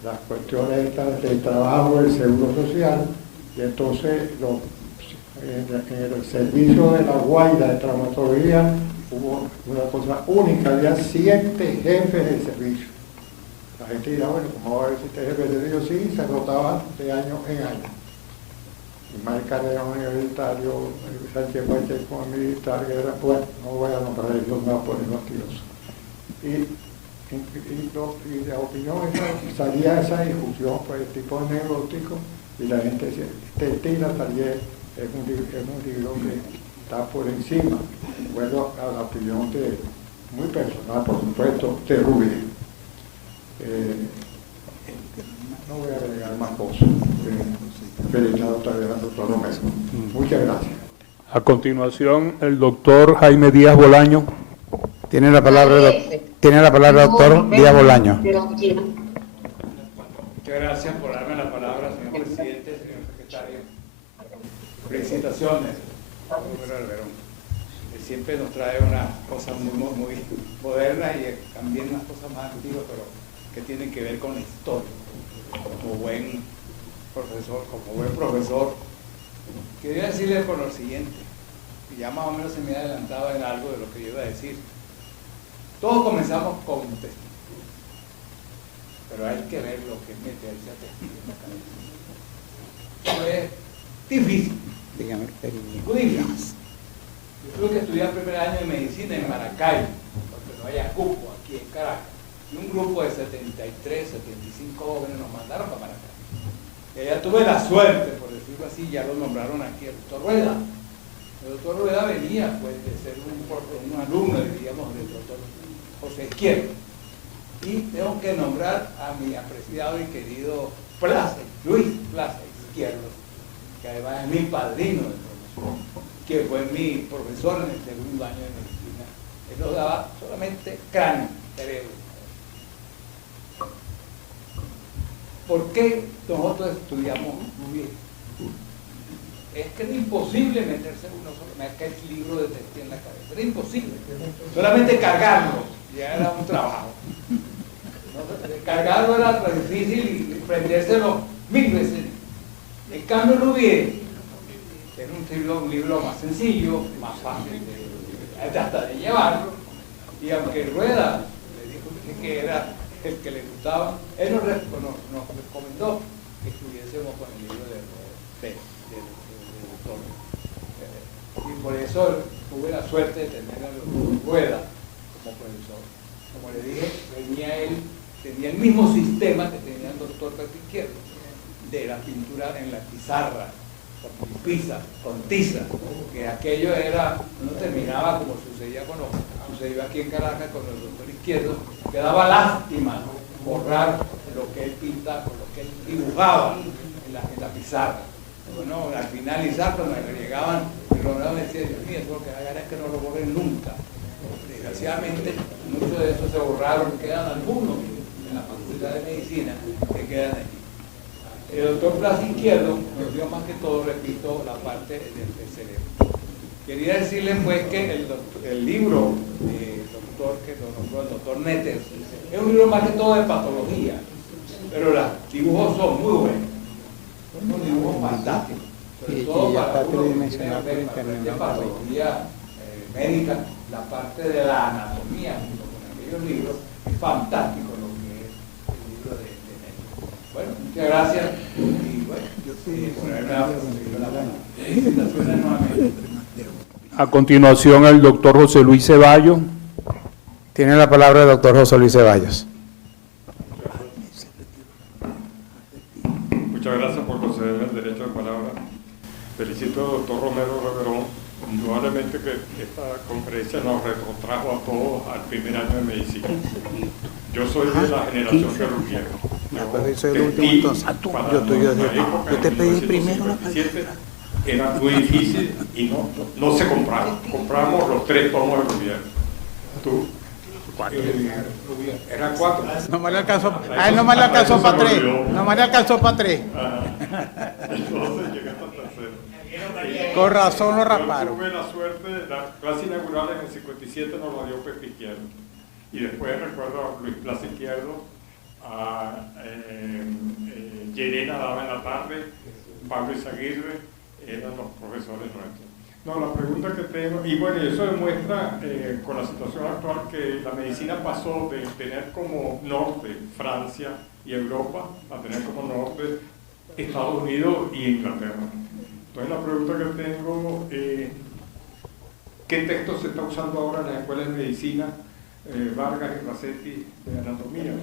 las cuestiones del trabajo del seguro social, y entonces en el servicio de la Guaira de traumatología hubo una cosa única, había 7 jefes de servicio. La gente dirá, bueno, ¿cómo va a haber 7 jefes de servicio? Sí, se rotaban de año en año. Ismael Carrera universitario, Sánchez Pacheco militar, que era, bueno, no voy a nombrar ellos, no voy a poner mentiroso. Y la opinión salía esa discusión por el tipo de neurótico, y la gente decía, textil atelier es un libro que está por encima, de acuerdo a la opinión muy personal, por supuesto, de Rubier. No voy a agregar más cosas. Felicitado otra vez al doctor Romero. Muchas gracias. A continuación, el doctor Jaime Díaz Bolaño. Tiene la palabra el doctor Díaz Bolaño. Muchas gracias por darme la palabra, señor presidente, señor secretario. Felicitaciones, Romero Reverón, que siempre nos trae unas cosas muy modernas y también unas cosas más antiguas, pero que tienen que ver con la historia. Como buen profesor, quería decirle por lo siguiente, que ya más o menos se me ha adelantado en algo de lo que yo iba a decir. Todos comenzamos con un textil, pero hay que ver lo que es meterse a textil en la cabeza. Eso es difícil. Dígame, Muy difícil. Yo tuve que estudiar primer año de medicina en Maracaibo, porque no había cupo aquí en Caracas. Y un grupo de 73, 75 jóvenes nos mandaron para Maracaibo. Y allá tuve la suerte, por decirlo así, ya lo nombraron aquí el doctor Rueda. El doctor Rueda venía pues de ser un alumno, diríamos, del doctor José Izquierdo. Y tengo que nombrar a mi apreciado y querido Plaza, Luis Plaza Izquierdo, que además es mi padrino de profesión, que fue mi profesor en el segundo año de medicina. Él nos daba solamente cráneo, cerebro. ¿Por qué nosotros estudiamos muy bien? Es que era imposible meterse uno solo, aquel libro de texto en la cabeza, era imposible. Solamente cargarlo, ya era un trabajo. ¿No? Cargarlo era difícil y prendérselo 1000 veces. En cambio, Rouvier era un libro más sencillo, más fácil hasta de llevarlo, y aunque Rueda le dijo que era el que le gustaba, él nos recomendó que estuviésemos con el libro del doctor. Y por eso tuve la suerte de tener a Rueda como profesor. Como le dije, tenía el mismo sistema que tenía el doctor Plaza Izquierdo, de la pintura en la pizarra, con tiza, que aquello era, no terminaba como sucedió aquí en Caracas con el doctor Izquierdo, que daba lástima borrar lo que él pintaba, lo que él dibujaba en la pizarra. Bueno, al finalizar, cuando me llegaban, el gobernador me decía, Dios mío, lo que hagan es que no lo borren nunca. Desgraciadamente, muchos de esos se borraron, quedan algunos en la Facultad de Medicina que quedan allí. El doctor Plaza Izquierdo nos dio más que todo, repito, la parte del cerebro. Quería decirles pues que el libro del doctor que nos nombró el doctor Netter es un libro más que todo de patología, pero los dibujos son muy buenos, son unos dibujos fantásticos, sobre todo para uno que quiere ver de patología médica, la parte de la anatomía junto con aquellos libros, es fantástico lo que es el libro de Netter. Bueno, muchas gracias y bueno, felicitaciones nuevamente. A continuación, el doctor José Luis Ceballos. Tiene la palabra el doctor José Luis Ceballos. Muchas gracias por concederme el derecho de palabra. Felicito al doctor Romero Reverón. Indudablemente que esta conferencia nos retrotrajo a todos al primer año de medicina. Yo soy de la generación de Rouvier. Yo soy el último entonces. Yo te pedí primero la palabra. Era muy difícil y no se compraba. Compramos los 3 tomos de Rouvier. ¿Tú? Eran 4. No me le alcanzó, a él no me le alcanzó para 3. No me le alcanzó para 3. Entonces llegué hasta tercero. Con razón lo rasparon. Tuve la suerte, la clase inaugural en el 57 nos la dio Pepe Izquierdo. Y después recuerdo a Luis Plaza Izquierdo, a Llerena daba en la tarde, Pablo Izaguirre, eran los profesores nuestros. No, la pregunta que tengo, y bueno, eso demuestra con la situación actual que la medicina pasó de tener como norte Francia y Europa a tener como norte Estados Unidos y Inglaterra. Entonces la pregunta que tengo, ¿qué texto se está usando ahora en las escuelas de medicina, Vargas y Racetti, de anatomía?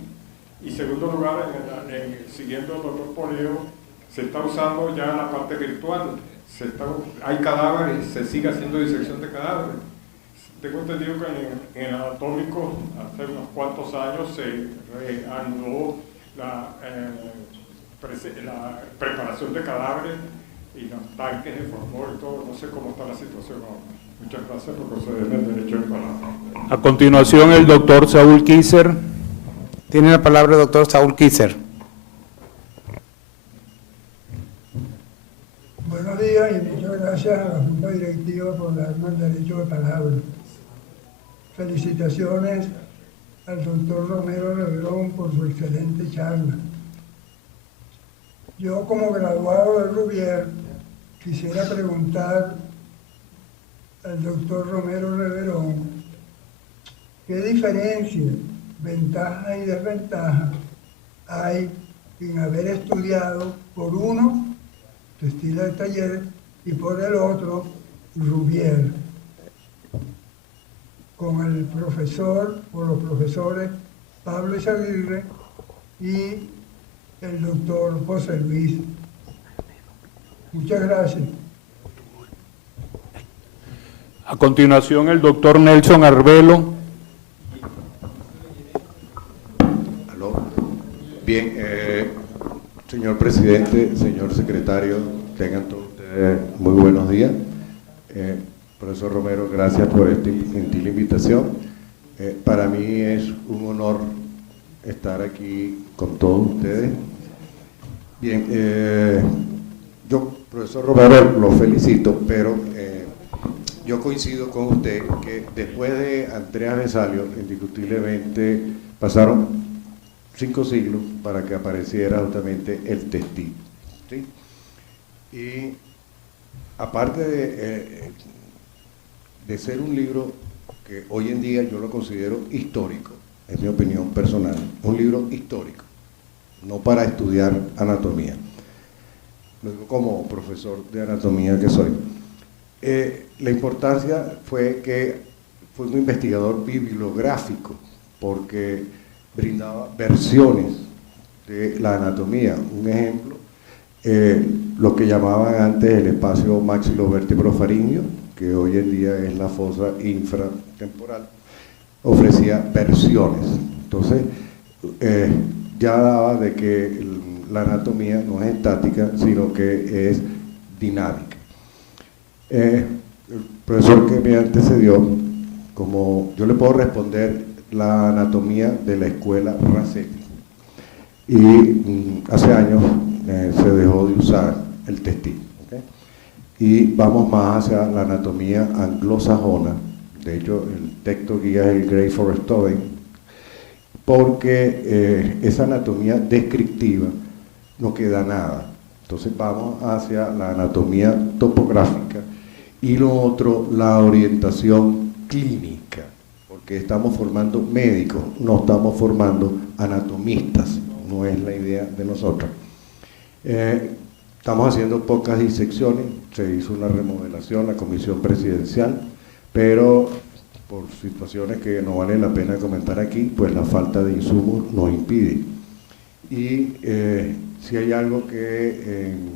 Y segundo lugar, siguiendo al doctor Poleo, se está usando ya la parte virtual. Hay cadáveres, se sigue haciendo disección de cadáveres. Tengo entendido que en anatómico, hace unos cuantos años, se reanudó la preparación de cadáveres y los tanques de formol y todo. No sé cómo está la situación ahora. Muchas gracias por concederme el derecho de palabra. A continuación, el doctor Saúl Kisser. Tiene la palabra el doctor Saúl Kisser. Buenos días y muchas gracias a la Junta Directiva por darme el derecho de palabra. Felicitaciones al doctor Romero Reverón por su excelente charla. Yo, como graduado de Rouvier, quisiera preguntar al doctor Romero Reverón qué diferencia, ventajas y desventajas hay en haber estudiado por uno Textil Taller y por el otro Rouvier, con el profesor o los profesores Pablo Izaguirre y el doctor José Luis. Muchas gracias. A continuación, el doctor Nelson Arbelo. Bien, señor presidente, señor secretario, tengan todos ustedes muy buenos días. Profesor Romero, gracias por esta gentil invitación. Para mí es un honor estar aquí con todos ustedes. Bien, yo, profesor Romero, lo felicito, pero yo coincido con usted que después de Andreas Vesalio, indiscutiblemente pasaron 5 siglos para que apareciera justamente el testigo, ¿sí? Y aparte de ser un libro que hoy en día yo lo considero histórico, es mi opinión personal, un libro histórico, no para estudiar anatomía, lo digo como profesor de anatomía que soy. La importancia fue que fue un investigador bibliográfico, porque brindaba versiones de la anatomía. Un ejemplo, lo que llamaban antes el espacio maxilovertebrofaringeo, que hoy en día es la fosa infratemporal, ofrecía versiones. Entonces, ya daba de que la anatomía no es estática, sino que es dinámica. El profesor que me antecedió, como yo le puedo responder la anatomía de la escuela Rasetti, y hace años se dejó de usar el testigo, ¿okay? Y vamos más hacia la anatomía anglosajona. De hecho, el texto guía es el Gray for Study, porque esa anatomía descriptiva no queda nada. Entonces vamos hacia la anatomía topográfica y lo otro, la orientación clínica, porque estamos formando médicos, no estamos formando anatomistas, no es la idea de nosotros. Estamos haciendo pocas disecciones, se hizo una remodelación, la comisión presidencial, pero por situaciones que no vale la pena comentar aquí, pues la falta de insumos nos impide. Y si hay algo que en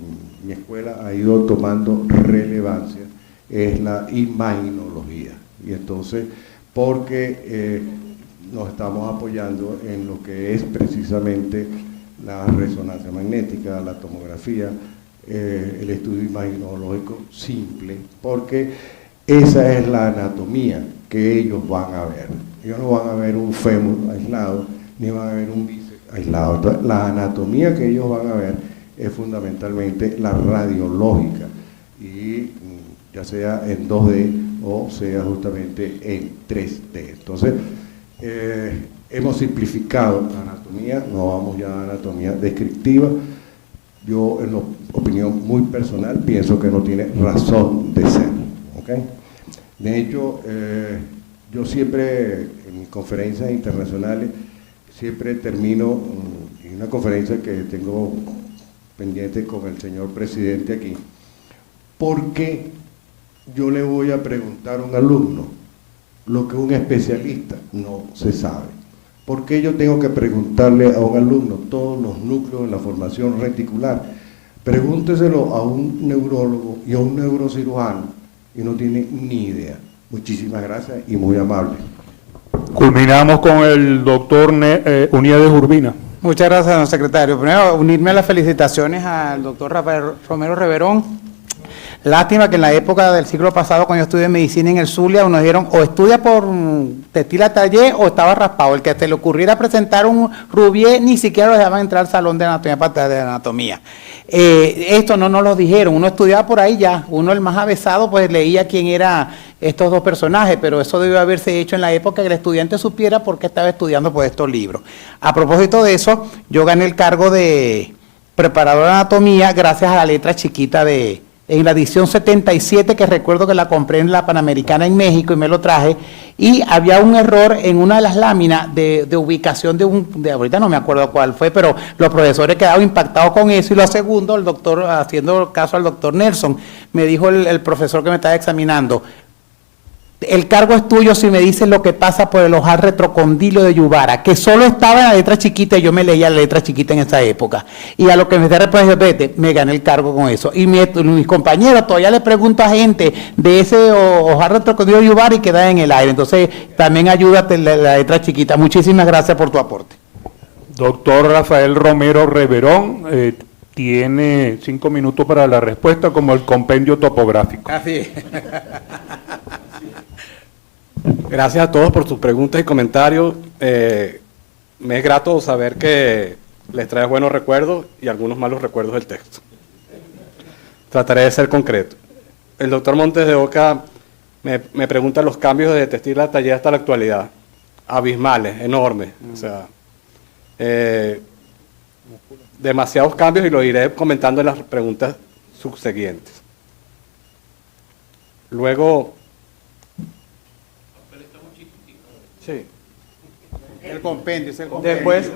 mi escuela ha ido tomando relevancia, es la imaginología. Y entonces, porque nos estamos apoyando en lo que es precisamente la resonancia magnética, la tomografía, el estudio imaginológico simple, porque esa es la anatomía que ellos van a ver. Ellos no van a ver un fémur aislado, ni van a ver un bíceps aislado. Entonces, la anatomía que ellos van a ver es fundamentalmente la radiológica, y ya sea en 2D o sea justamente en 3D. Entonces, hemos simplificado la anatomía, no vamos ya a anatomía descriptiva. Yo, en opinión muy personal, pienso que no tiene razón de ser, ¿okay? De hecho, yo siempre, en mis conferencias internacionales, siempre termino, en una conferencia que tengo pendiente con el señor presidente aquí, porque yo le voy a preguntar a un alumno lo que un especialista no se sabe. ¿Por qué yo tengo que preguntarle a un alumno todos los núcleos de la formación reticular? Pregúnteselo a un neurólogo y a un neurocirujano y no tiene ni idea. Muchísimas gracias y muy amable. Culminamos con el doctor Uniedes Urbina. Muchas gracias, señor secretario. Primero, unirme a las felicitaciones al doctor Rafael Romero Reverón. Lástima que en la época del siglo pasado, cuando yo estudié medicina en el Zulia, nos dijeron o estudia por Textil Atelier o estaba raspado. El que te le ocurriera presentar un Rubier, ni siquiera lo dejaban entrar al salón de anatomía. Esto no nos lo dijeron, uno estudiaba por ahí ya, uno el más avesado pues leía quién eran estos dos personajes, pero eso debió haberse hecho en la época que el estudiante supiera por qué estaba estudiando por estos libros. A propósito de eso, yo gané el cargo de preparador de anatomía gracias a la letra chiquita en la edición 77, que recuerdo que la compré en la Panamericana en México y me lo traje, y había un error en una de las láminas de ubicación de ahorita no me acuerdo cuál fue, pero los profesores quedaron impactados con eso. Y lo segundo, el doctor, haciendo caso al doctor Nelson, me dijo el profesor que me estaba examinando: el cargo es tuyo si me dices lo que pasa por el ojal retrocondilo de Yubara, que solo estaba en la letra chiquita y yo me leía la letra chiquita en esa época. Y a lo que me está respondiendo, vete, me gané el cargo con eso. Y mis compañeros, todavía le pregunto a gente de ese ojal retrocondilo de Yubara y queda en el aire. Entonces, también ayúdate la letra chiquita. Muchísimas gracias por tu aporte. Doctor Rafael Romero Reverón, tiene 5 minutos para la respuesta, como el compendio topográfico. Así. Gracias a todos por sus preguntas y comentarios. Me es grato saber que les trae buenos recuerdos y algunos malos recuerdos del texto. Trataré de ser concreto. El doctor Montes de Oca me pregunta los cambios de Textil Latallé hasta la actualidad. Abismales, enormes. O sea, demasiados cambios, y lo iré comentando en las preguntas subsiguientes. Luego... Sí. El compendio, es el compendio. Después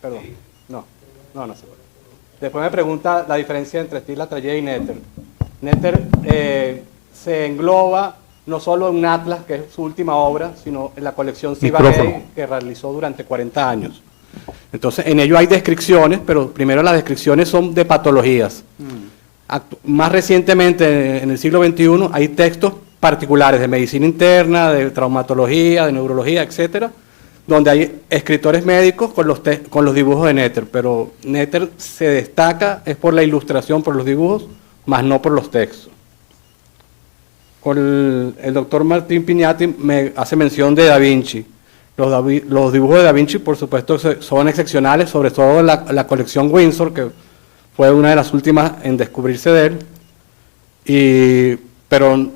perdón, no se puede. Después me pregunta la diferencia entre Textil Latallé y Néter. Néter se engloba no solo en un atlas, que es su última obra, sino en la colección Sibagay, que realizó durante 40 años. Entonces, en ello hay descripciones, pero primero las descripciones son de patologías. Más recientemente, en el siglo XXI, hay textos particulares de medicina interna, de traumatología, de neurología, etcétera, donde hay escritores médicos con los dibujos de Néter, pero Néter se destaca es por la ilustración, por los dibujos, más no por los textos. Con el doctor Martín Piñati me hace mención de Da Vinci. Los dibujos de Da Vinci, por supuesto, son excepcionales, sobre todo la colección Windsor, que fue una de las últimas en descubrirse de él. Pero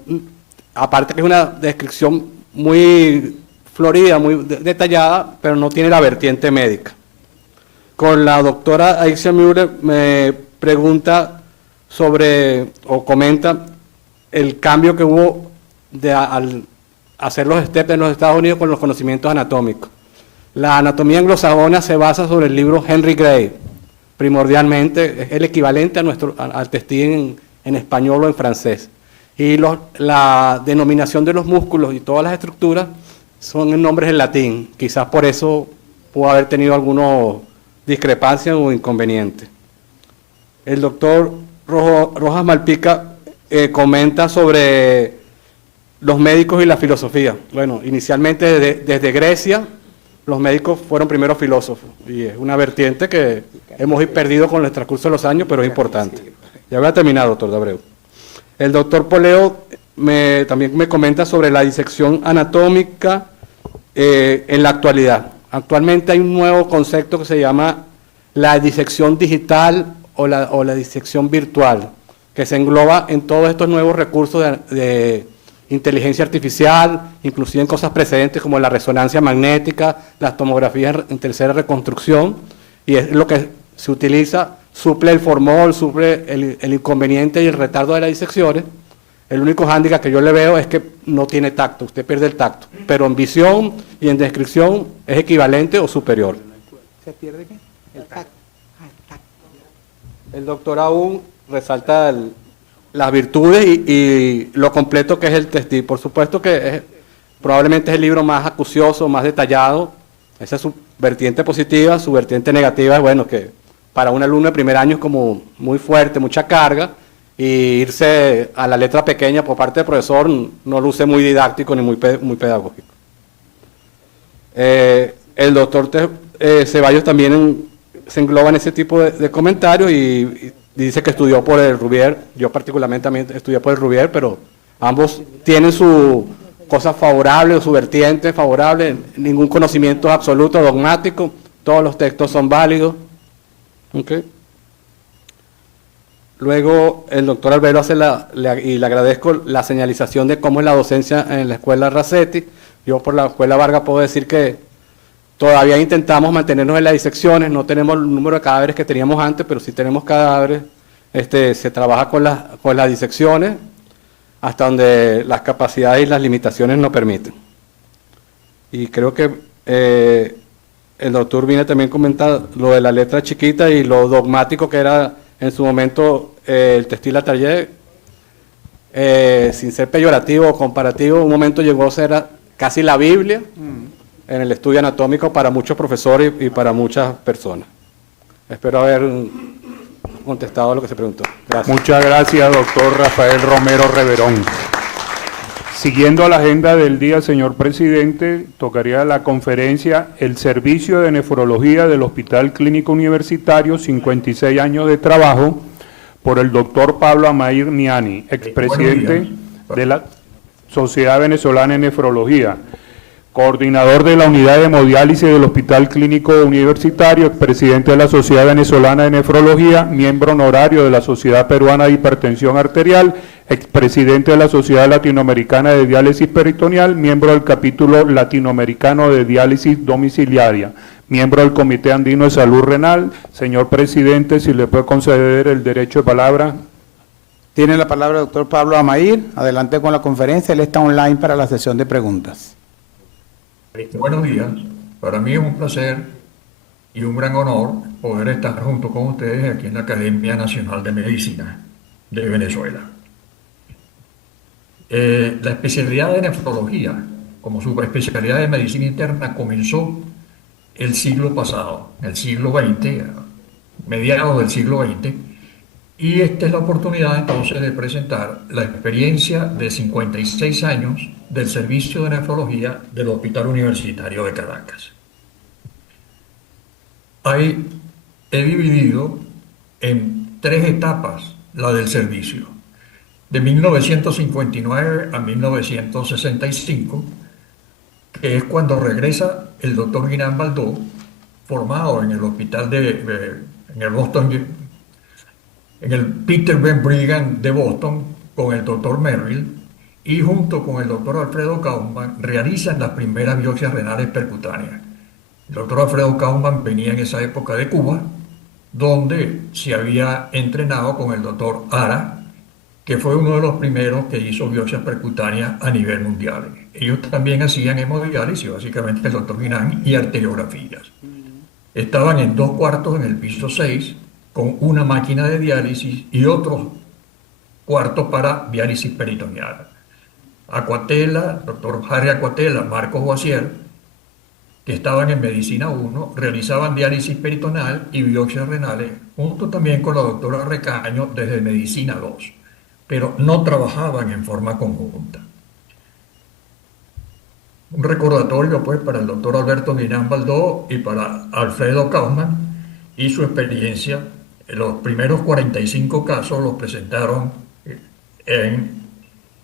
aparte que es una descripción muy florida, muy detallada, pero no tiene la vertiente médica. Con la doctora Aixia Müller me pregunta o comenta el cambio que hubo al hacer los STEP en los Estados Unidos con los conocimientos anatómicos. La anatomía anglosajona se basa sobre el libro Henry Gray, primordialmente, es el equivalente al textil en español o en francés. Y la denominación de los músculos y todas las estructuras son en nombres en latín. Quizás por eso pudo haber tenido alguna discrepancia o inconveniente. El doctor Rojas Malpica comenta sobre los médicos y la filosofía. Bueno, inicialmente desde Grecia, los médicos fueron primero filósofos, y es una vertiente que hemos perdido con el transcurso de los años, pero es importante. Ya voy a terminar, doctor de Abreu. El doctor Poleo también me comenta sobre la disección anatómica en la actualidad. Actualmente hay un nuevo concepto que se llama la disección digital o la disección virtual, que se engloba en todos estos nuevos recursos de inteligencia artificial, inclusive en cosas precedentes como la resonancia magnética, las tomografías en tercera reconstrucción, y es lo que se utiliza, suple el formol, suple el inconveniente y el retardo de las disecciones. El único hándicap que yo le veo es que no tiene tacto, usted pierde el tacto, pero en visión y en descripción es equivalente o superior. ¿Se pierde qué? El tacto. El doctor aún resalta las virtudes y lo completo que es el textil. Por supuesto que probablemente es el libro más acucioso, más detallado. Esa es su vertiente positiva. Su vertiente negativa es, bueno, que para un alumno de primer año es como muy fuerte, mucha carga, y irse a la letra pequeña por parte del profesor no luce muy didáctico ni muy pedagógico. El doctor Ceballos también se engloba en ese tipo de comentarios y dice que estudió por el Rubier. Yo particularmente también estudié por el Rubier, pero ambos tienen su cosa favorable o su vertiente favorable. Ningún conocimiento absoluto, dogmático. Todos los textos son válidos. Okay. Luego el doctor Albero hace y le agradezco la señalización de cómo es la docencia en la escuela Racetti. Yo por la escuela Vargas puedo decir que todavía intentamos mantenernos en las disecciones, no tenemos el número de cadáveres que teníamos antes, pero sí tenemos cadáveres. Se trabaja con las disecciones hasta donde las capacidades y las limitaciones nos permiten. Y creo que el doctor Urbina también comenta lo de la letra chiquita y lo dogmático que era en su momento el textil Latallé, sin ser peyorativo o comparativo, un momento llegó a ser casi la Biblia en el estudio anatómico para muchos profesores y para muchas personas. Espero haber contestado lo que se preguntó. Gracias. Muchas gracias, doctor Rafael Romero Reverón. Siguiendo la agenda del día, señor presidente, tocaría la conferencia El servicio de nefrología del Hospital Clínico Universitario, 56 años de trabajo, por el doctor Pablo Amair Miani, expresidente de la Sociedad Venezolana de Nefrología, coordinador de la unidad de hemodiálisis del Hospital Clínico Universitario, expresidente de la Sociedad Venezolana de Nefrología, miembro honorario de la Sociedad Peruana de Hipertensión Arterial, expresidente de la Sociedad Latinoamericana de Diálisis Peritoneal, miembro del capítulo latinoamericano de diálisis domiciliaria, miembro del Comité Andino de Salud Renal. Señor presidente, si le puede conceder el derecho de palabra. Tiene la palabra el doctor Pablo Amair. Adelante con la conferencia. Él está online para la sesión de preguntas. Buenos días. Para mí es un placer y un gran honor poder estar junto con ustedes aquí en la Academia Nacional de Medicina de Venezuela. La especialidad de nefrología, como subespecialidad de medicina interna, comenzó el siglo pasado, el siglo XX, mediados del siglo XX, y esta es la oportunidad entonces de presentar la experiencia de 56 años del servicio de nefrología del Hospital Universitario de Caracas. Ahí he dividido en 3 etapas la del servicio, de 1959 a 1965, que es cuando regresa el doctor Guinan Baldó, formado en el hospital en el Boston, en el Peter Ben Brigham de Boston, con el doctor Merrill, y junto con el doctor Alfredo Kaufman realizan las primeras biopsias renales percutáneas. El doctor Alfredo Kaufman venía en esa época de Cuba, donde se había entrenado con el doctor Ara, que fue uno de los primeros que hizo biopsias percutáneas a nivel mundial. Ellos también hacían hemodiálisis, básicamente el doctor Guinan, y arteriografías. Estaban en 2 cuartos en el piso 6, con una máquina de diálisis y otro cuarto para diálisis peritoneal. Acuatela, doctor Harry Acuatela, Marcos Boisier, que estaban en Medicina 1, realizaban diálisis peritoneal y biopsias renales, junto también con la doctora Recaño desde Medicina 2, pero no trabajaban en forma conjunta. Un recordatorio pues para el doctor Alberto Guinan Baldó y para Alfredo Kaufman y su experiencia. Los primeros 45 casos los presentaron en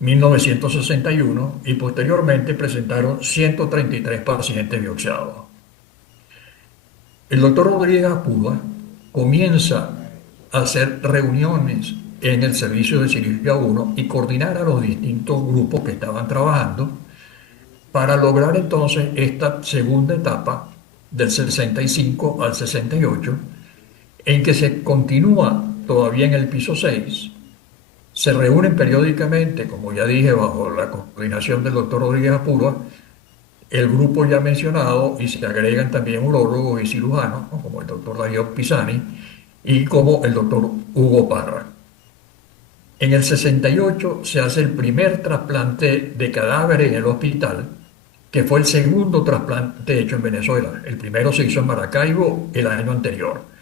1961 y posteriormente presentaron 133 pacientes biopsiados. El doctor Rodríguez Apúa comienza a hacer reuniones en el servicio de cirugía 1 y coordinar a los distintos grupos que estaban trabajando para lograr entonces esta segunda etapa del 65 al 68, en que se continúa todavía en el piso 6, se reúnen periódicamente, como ya dije, bajo la coordinación del doctor Rodríguez Apúa, el grupo ya mencionado, y se agregan también urólogos y cirujanos, como el doctor Darío Pisani y como el doctor Hugo Parra. En el 68 se hace el primer trasplante de cadáver en el hospital, que fue el segundo trasplante hecho en Venezuela. El primero se hizo en Maracaibo el año anterior.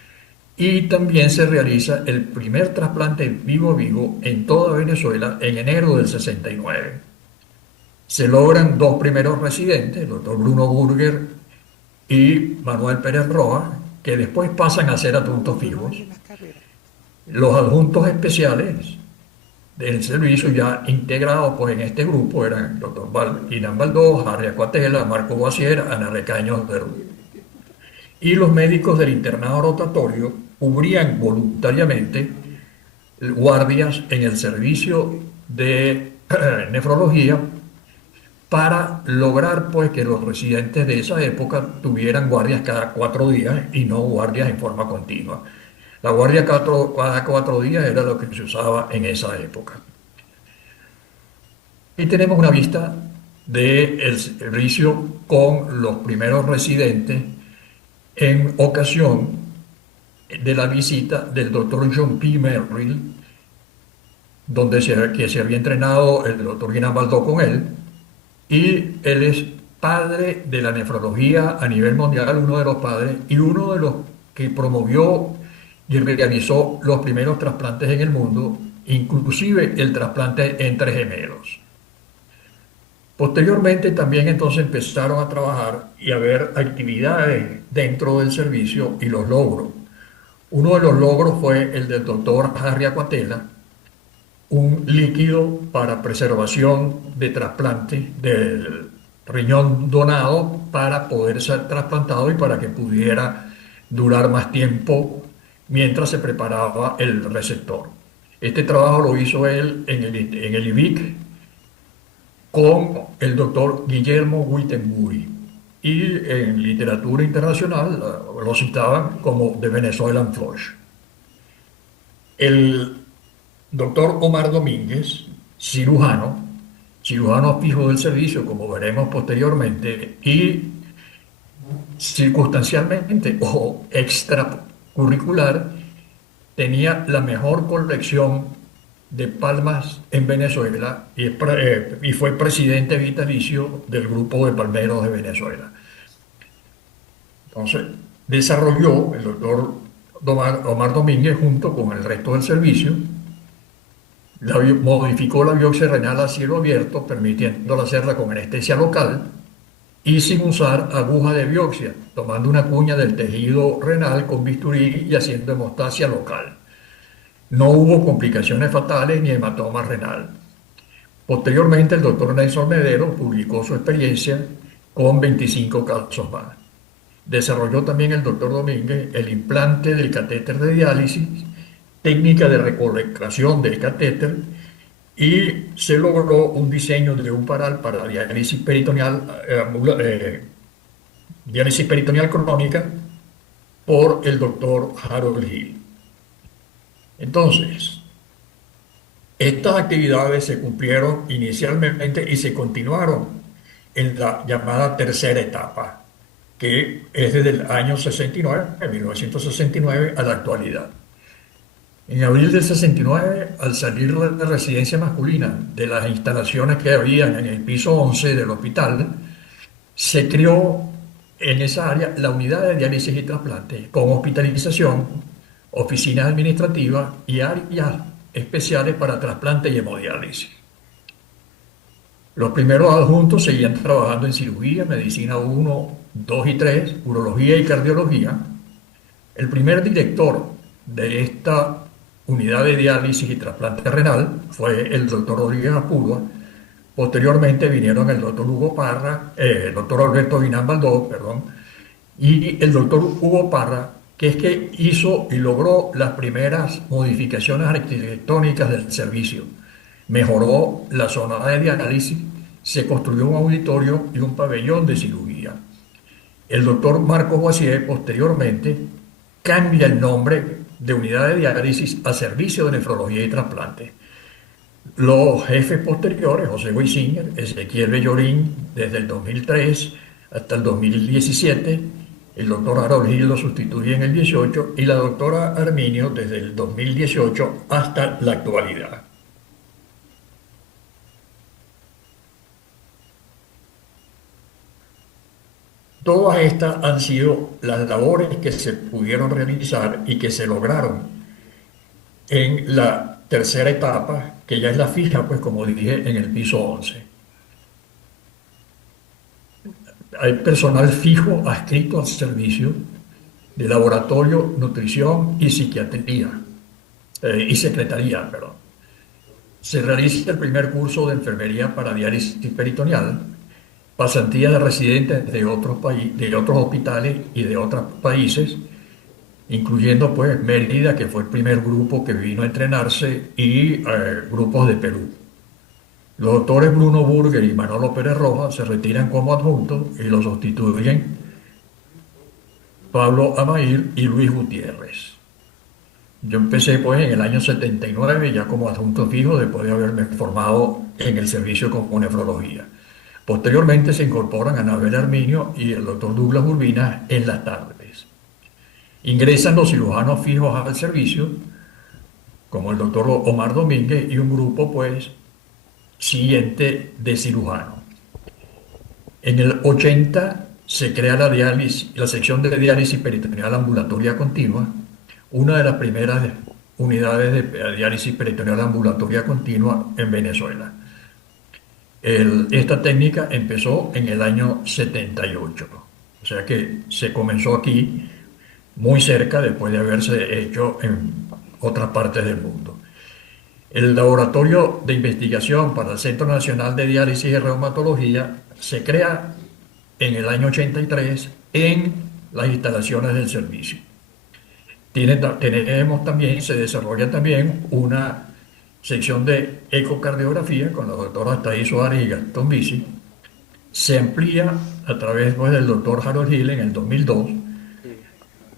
Y también se realiza el primer trasplante vivo a vivo en toda Venezuela en enero del 69. Se logran 2 primeros residentes, el doctor Bruno Burger y Manuel Pérez Rojas, que después pasan a ser adjuntos fijos. Los adjuntos especiales del servicio ya integrados pues, en este grupo eran el doctor Guinan Baldó, Harry Acuatela, Marco Boisier, Ana Recaño de Rubio. Y los médicos del internado rotatorio cubrían voluntariamente guardias en el servicio de nefrología para lograr pues que los residentes de esa época tuvieran guardias cada 4 días y no guardias en forma continua. La guardia cada 4 días era lo que se usaba en esa época. Y tenemos una vista del servicio con los primeros residentes en ocasión de la visita del doctor John P. Merrill, donde se había entrenado el doctor Guinan Baldó con él, y él es padre de la nefrología a nivel mundial, uno de los padres, y uno de los que promovió y realizó los primeros trasplantes en el mundo, inclusive el trasplante entre gemelos. Posteriormente también entonces empezaron a trabajar y a ver actividades dentro del servicio y los logros. Uno de los logros fue el del doctor Harry Acuatela, un líquido para preservación de trasplante del riñón donado para poder ser trasplantado y para que pudiera durar más tiempo mientras se preparaba el receptor. Este trabajo lo hizo él en el IBIC con el doctor Guillermo Wittenbury, y en literatura internacional lo citaban como The Venezuelan Flush. El doctor Omar Domínguez, cirujano fijo del servicio, como veremos posteriormente, y circunstancialmente o extracurricular, tenía la mejor colección de palmas en Venezuela y fue presidente vitalicio del Grupo de Palmeros de Venezuela. Entonces, desarrolló el doctor Omar Domínguez, junto con el resto del servicio, modificó la biopsia renal a cielo abierto, permitiéndola hacerla con anestesia local y sin usar aguja de biopsia, tomando una cuña del tejido renal con bisturí y haciendo hemostasia local. No hubo complicaciones fatales ni hematoma renal. Posteriormente, el doctor Nelson Medero publicó su experiencia con 25 casos más. Desarrolló también el doctor Domínguez el implante del catéter de diálisis, técnica de recolección del catéter, y se logró un diseño de un paral para diálisis peritoneal crónica por el doctor Harold Hill. Entonces, estas actividades se cumplieron inicialmente y se continuaron en la llamada tercera etapa, que es desde el año 1969 a la actualidad. En abril del 69, al salir de residencia masculina de las instalaciones que habían en el piso 11 del hospital, se creó en esa área la unidad de diálisis y trasplante, con hospitalización, oficinas administrativas y áreas especiales para trasplante y hemodiálisis. Los primeros adjuntos seguían trabajando en cirugía, medicina 1, 2 y 3, urología y cardiología. El primer director de esta unidad de diálisis y trasplante renal fue el doctor Rodríguez Apúa. Posteriormente vinieron el doctor Hugo Parra, el doctor Alberto Vinán Baldó, y el doctor Hugo Parra, que es que hizo y logró las primeras modificaciones arquitectónicas del servicio. Mejoró la zona de diálisis, se construyó un auditorio y un pabellón de cirugía. El doctor Marcos Boissier posteriormente cambia el nombre de unidad de diálisis a servicio de nefrología y trasplante. Los jefes posteriores, José Weisinger, Ezequiel Bellorín, desde el 2003 hasta el 2017, el doctor Harold Hill lo sustituye en el 18 y la doctora Arminio desde el 2018 hasta la actualidad. Todas estas han sido las labores que se pudieron realizar y que se lograron en la tercera etapa, que ya es la fija, pues como dije, en el piso 11. Hay personal fijo adscrito al servicio de laboratorio, nutrición y psiquiatría, y secretaría, perdón. Se realiza el primer curso de enfermería para diálisis peritoneal, pasantías de residentes de otros hospitales y de otros países, incluyendo pues Mérida, que fue el primer grupo que vino a entrenarse, y grupos de Perú. Los doctores Bruno Burger y Manolo Pérez Rojas se retiran como adjuntos y los sustituyen Pablo Amair y Luis Gutiérrez. Yo empecé pues en el año 79 ya como adjunto fijo, después de haberme formado en el servicio con nefrología. Posteriormente se incorporan Anabel Arminio y el doctor Douglas Urbina en las tardes. Ingresan los cirujanos fijos al servicio, como el doctor Omar Domínguez, y un grupo pues siguiente de cirujanos. En el 80 se crea la sección de diálisis peritoneal ambulatoria continua, una de las primeras unidades de diálisis peritoneal ambulatoria continua en Venezuela. Esta técnica empezó en el año 78, o sea que se comenzó aquí muy cerca después de haberse hecho en otras partes del mundo. El Laboratorio de Investigación para el Centro Nacional de Diálisis y Reumatología se crea en el año 83 en las instalaciones del servicio. Tenemos también, se desarrolla también una sección de ecocardiografía con la doctora Thais Suárez y Gastón Bici. Se amplía a través pues, del doctor Harold Hill en el 2002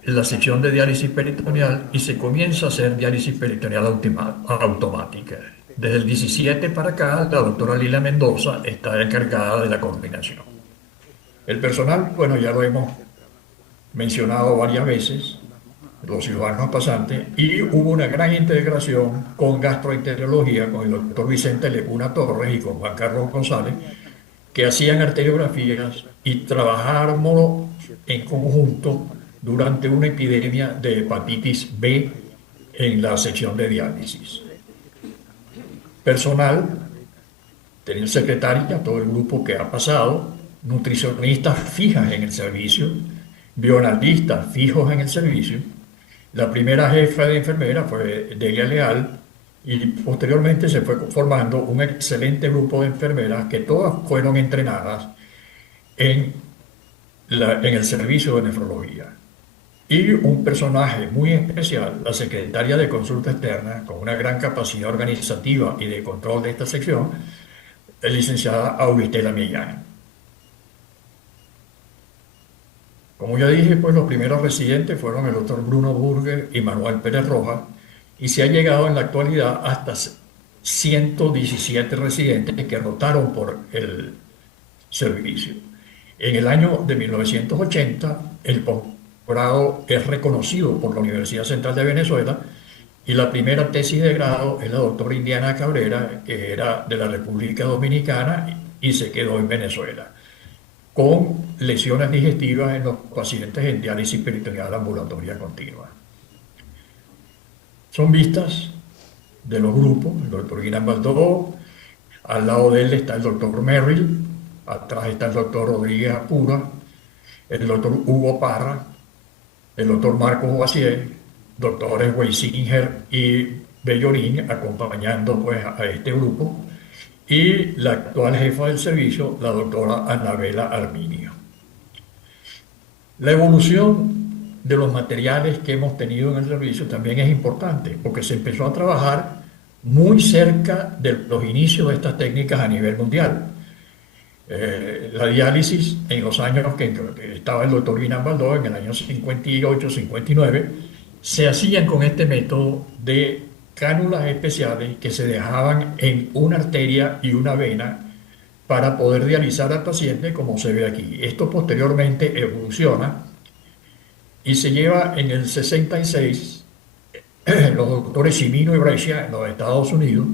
la sección de diálisis peritoneal y se comienza a hacer diálisis peritoneal automática. Desde el 17 para acá, la doctora Lila Mendoza está encargada de la coordinación. El personal, bueno, ya lo hemos mencionado varias veces, los cirujanos pasantes, y hubo una gran integración con gastroenterología, con el doctor Vicente Lecuna Torres y con Juan Carlos González, que hacían arteriografías y trabajamos en conjunto durante una epidemia de hepatitis B en la sección de diálisis. Personal, tenía secretaria, todo el grupo que ha pasado, nutricionistas fijas en el servicio, bioanalistas fijos en el servicio. La primera jefa de enfermera fue Delia Leal y posteriormente se fue formando un excelente grupo de enfermeras que todas fueron entrenadas en el servicio de nefrología. Y un personaje muy especial, la secretaria de consulta externa, con una gran capacidad organizativa y de control de esta sección, la licenciada Auristela Millán. Como ya dije, pues los primeros residentes fueron el doctor Bruno Burger y Manuel Pérez Rojas, y se ha llegado en la actualidad hasta 117 residentes que rotaron por el servicio. En el año de 1980, el posgrado es reconocido por la Universidad Central de Venezuela y la primera tesis de grado es la doctora Indiana Cabrera, que era de la República Dominicana y se quedó en Venezuela, con lesiones digestivas en los pacientes en diálisis peritoneal ambulatoria continua. Son vistas de los grupos, el doctor Guinan Baldó, al lado de él está el doctor Merrill, atrás está el doctor Rodríguez Apura, el doctor Hugo Parra, el doctor Marcos Boisier, doctores Weisinger y Bellorín acompañando pues, a este grupo, y la actual jefa del servicio, la doctora Anabela Arminio. La evolución de los materiales que hemos tenido en el servicio también es importante, porque se empezó a trabajar muy cerca de los inicios de estas técnicas a nivel mundial. La diálisis en los años que estaba el doctor Guinan Baldó, en el año 58, 59, se hacían con este método de cánulas especiales que se dejaban en una arteria y una vena para poder dializar al paciente como se ve aquí. Esto posteriormente evoluciona y se lleva en el 66, los doctores Cimino y Brescia en los Estados Unidos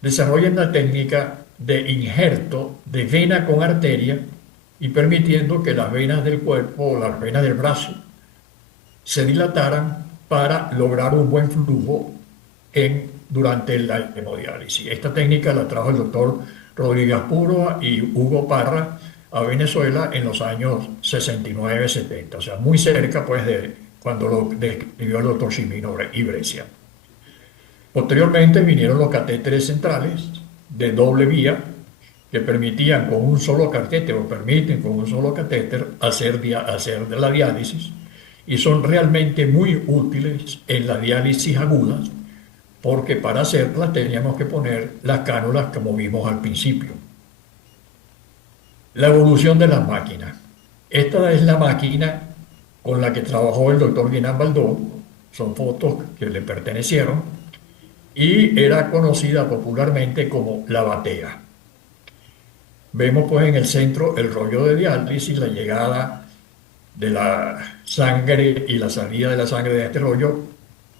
desarrollan la técnica de injerto de vena con arteria y permitiendo que las venas del cuerpo o las venas del brazo se dilataran para lograr un buen flujo durante la hemodiálisis. Esta técnica la trajo el doctor Rodríguez Apura y Hugo Parra a Venezuela en los años 69-70, o sea, muy cerca pues de cuando lo describió el doctor Cimino y Brescia. Posteriormente vinieron los catéteres centrales de doble vía que permitían con un solo catéter o permiten con un solo catéter hacer la diálisis y son realmente muy útiles en la diálisis aguda porque para hacerla teníamos que poner las cánulas como vimos al principio. La evolución de las máquinas. Esta es la máquina con la que trabajó el doctor Guinan Baldó, son fotos que le pertenecieron, y era conocida popularmente como la batea. Vemos pues en el centro el rollo de diálisis, la llegada de la sangre y la salida de la sangre de este rollo,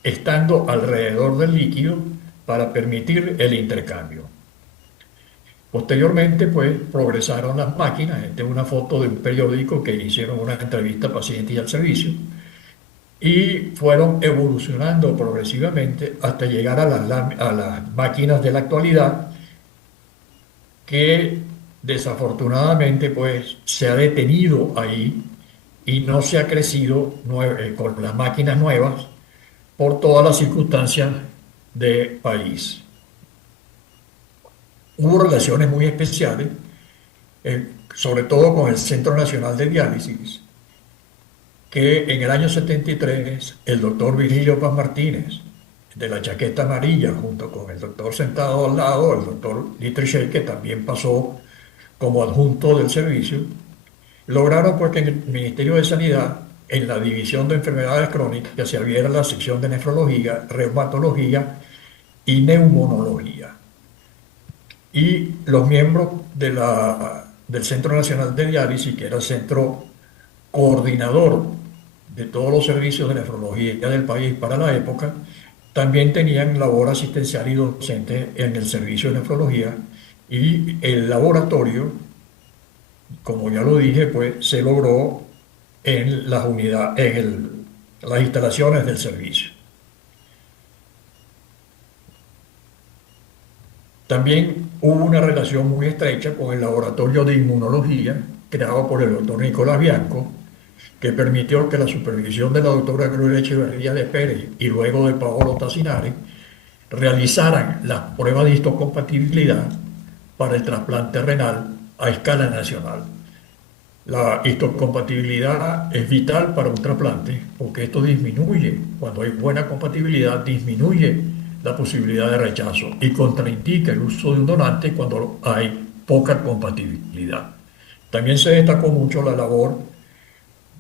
estando alrededor del líquido para permitir el intercambio. Posteriormente pues progresaron las máquinas. Esta es una foto de un periódico que hicieron una entrevista a pacientes y al servicio, y fueron evolucionando progresivamente hasta llegar a las máquinas de la actualidad que desafortunadamente pues se ha detenido ahí y no se ha crecido con las máquinas nuevas por todas las circunstancias del país. Hubo relaciones muy especiales, sobre todo con el Centro Nacional de Diálisis, que en el año 73 el doctor Virgilio Paz Martínez, de la chaqueta amarilla, junto con el doctor sentado al lado, el doctor Litrichet, que también pasó como adjunto del servicio, lograron pues que en el Ministerio de Sanidad, en la división de enfermedades crónicas, se abriera la sección de nefrología, reumatología y neumonología. Y los miembros del Centro Nacional de Diálisis, que era el centro coordinador de todos los servicios de nefrología del país para la época, también tenían labor asistencial y docente en el servicio de nefrología, y el laboratorio, como ya lo dije, pues se logró en las las instalaciones del servicio. También hubo una relación muy estrecha con el laboratorio de inmunología creado por el doctor Nicolás Bianco, que permitió que la supervisión de la doctora Gloria Echeverría de Pérez y luego de Paolo Tassinari realizaran las pruebas de histocompatibilidad para el trasplante renal a escala nacional. La histocompatibilidad es vital para un trasplante porque esto disminuye, cuando hay buena compatibilidad, disminuye la posibilidad de rechazo y contraindica el uso de un donante cuando hay poca compatibilidad. También se destacó mucho la labor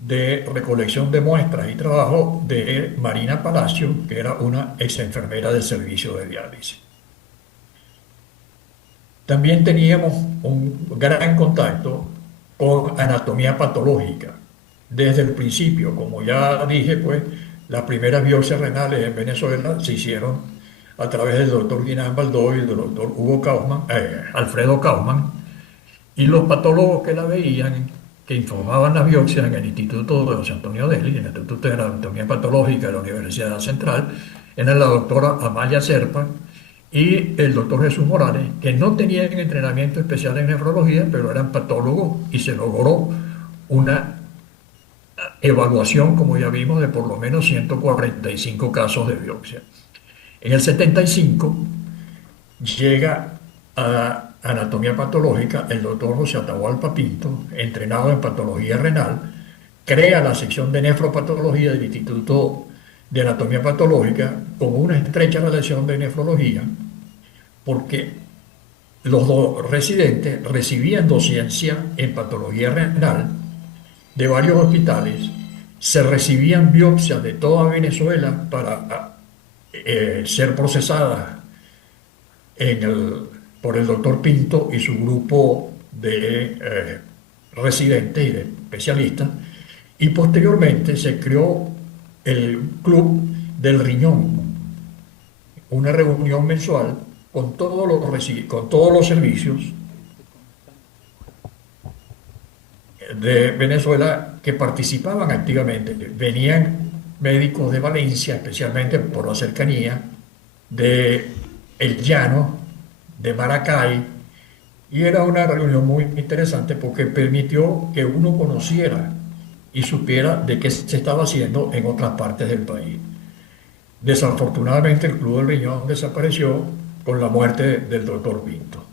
de recolección de muestras y trabajo de Marina Palacio, que era una ex enfermera del servicio de diálisis. También teníamos un gran contacto con anatomía patológica. Desde el principio, como ya dije, pues las primeras biopsias renales en Venezuela se hicieron a través del doctor Guinán Baldó y del doctor Alfredo Kaufman, y los patólogos que la veían, que informaban las biopsias en el Instituto de José Antonio Deli, en el Instituto de Anatomía Patológica de la Universidad Central, eran la doctora Amaya Serpa y el doctor Jesús Morales, que no tenían entrenamiento especial en nefrología, pero eran patólogos, y se logró una evaluación, como ya vimos, de por lo menos 145 casos de biopsia. En el 75 llega a anatomía patológica el doctor José Atahualpa Pinto, entrenado en patología renal, crea la sección de nefropatología del Instituto de Anatomía Patológica con una estrecha relación de nefrología, porque los dos residentes recibían docencia en patología renal de varios hospitales, se recibían biopsias de toda Venezuela para ser procesadas por el doctor Pinto y su grupo de residentes y de especialistas, y posteriormente se creó el Club del Riñón, una reunión mensual con todos los servicios de Venezuela que participaban activamente. Venían médicos de Valencia, especialmente por la cercanía, de El Llano, de Maracay, y era una reunión muy interesante porque permitió que uno conociera y supiera de qué se estaba haciendo en otras partes del país. Desafortunadamente el Club del Riñón desapareció con la muerte del doctor Pinto.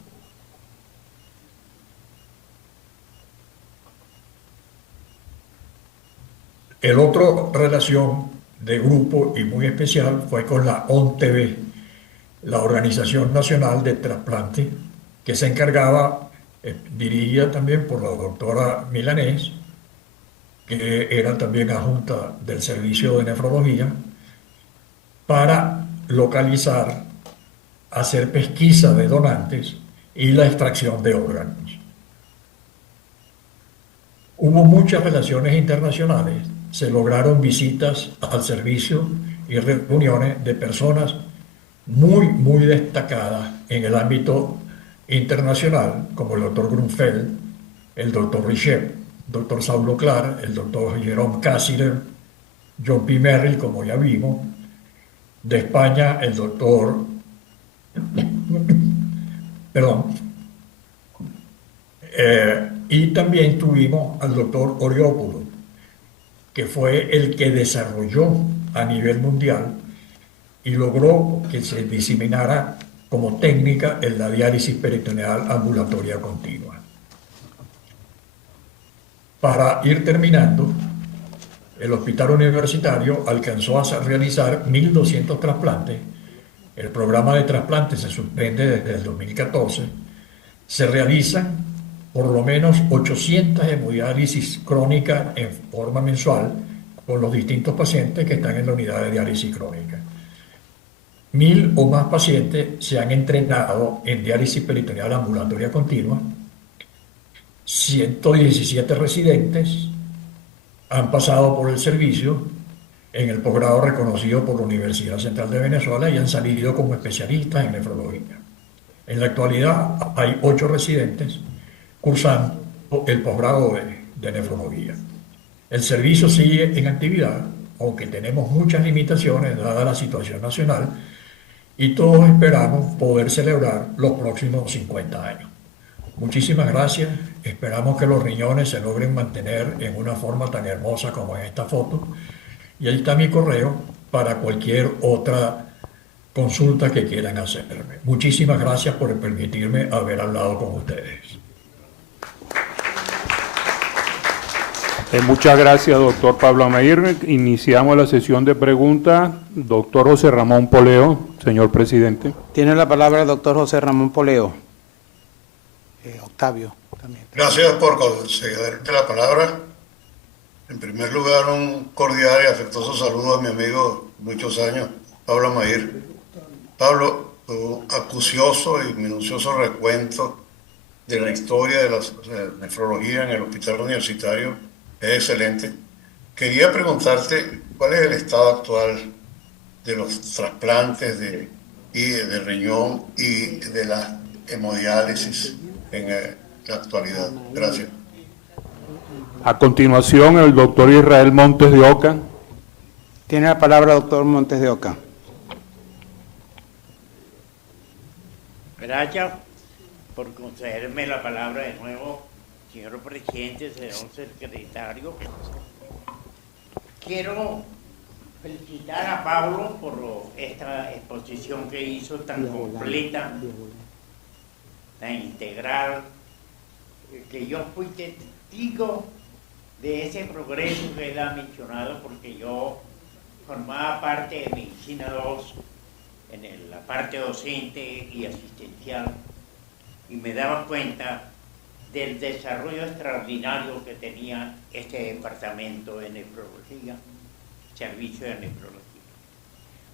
El otro relación de grupo y muy especial fue con la ONTV, la Organización Nacional de Trasplante, que se encargaba, dirigida también por la doctora Milanés, que era también adjunta del servicio de nefrología, para localizar, hacer pesquisa de donantes y la extracción de órganos. Hubo muchas relaciones internacionales, se lograron visitas al servicio y reuniones de personas muy destacadas en el ámbito internacional, como el doctor Grunfeld, el doctor Richet, el doctor Saulo Clar, el doctor Jerome Cassirer, John P. Merrill, como ya vimos, de España el doctor Y también tuvimos al doctor Oriópulo, que fue el que desarrolló a nivel mundial y logró que se diseminara como técnica en la diálisis peritoneal ambulatoria continua. Para ir terminando, el hospital universitario alcanzó a realizar 1.200 trasplantes. El programa de trasplantes se suspende desde el 2014. Se realizan por lo menos 800 hemodiálisis crónicas en forma mensual con los distintos pacientes que están en la unidad de diálisis crónica. 1.000 o más pacientes se han entrenado en diálisis peritoneal ambulatoria continua. 117 residentes han pasado por el servicio en el posgrado reconocido por la Universidad Central de Venezuela y han salido como especialistas en nefrología. En la actualidad hay 8 residentes cursando el posgrado de nefrología. El servicio sigue en actividad, aunque tenemos muchas limitaciones dada la situación nacional, y todos esperamos poder celebrar los próximos 50 años. Muchísimas gracias, esperamos que los riñones se logren mantener en una forma tan hermosa como en esta foto, y ahí está mi correo para cualquier otra consulta que quieran hacerme. Muchísimas gracias por permitirme haber hablado con ustedes. Muchas gracias, doctor Pablo Amayr. Iniciamos la sesión de preguntas. Doctor José Ramón Poleo, señor presidente. Tiene la palabra el doctor José Ramón Poleo. Octavio. También. Gracias por concederme la palabra. En primer lugar, un cordial y afectuoso saludo a mi amigo de muchos años, Pablo Amayr. Pablo, tu acucioso y minucioso recuento de la historia de la nefrología en el hospital universitario es excelente. Quería preguntarte cuál es el estado actual de los trasplantes de riñón y de la hemodiálisis en la actualidad. Gracias. A continuación, el doctor Israel Montes de Oca. Tiene la palabra el doctor Montes de Oca. Gracias por concederme la palabra de nuevo, señor presidente, señor secretario. Quiero felicitar a Pablo por esta exposición que hizo tan completa, tan integral, que yo fui testigo de ese progreso que él ha mencionado, porque yo formaba parte de Medicina 2 en la parte docente y asistencial, y me daba cuenta del desarrollo extraordinario que tenía este departamento de nefrología, servicio de nefrología.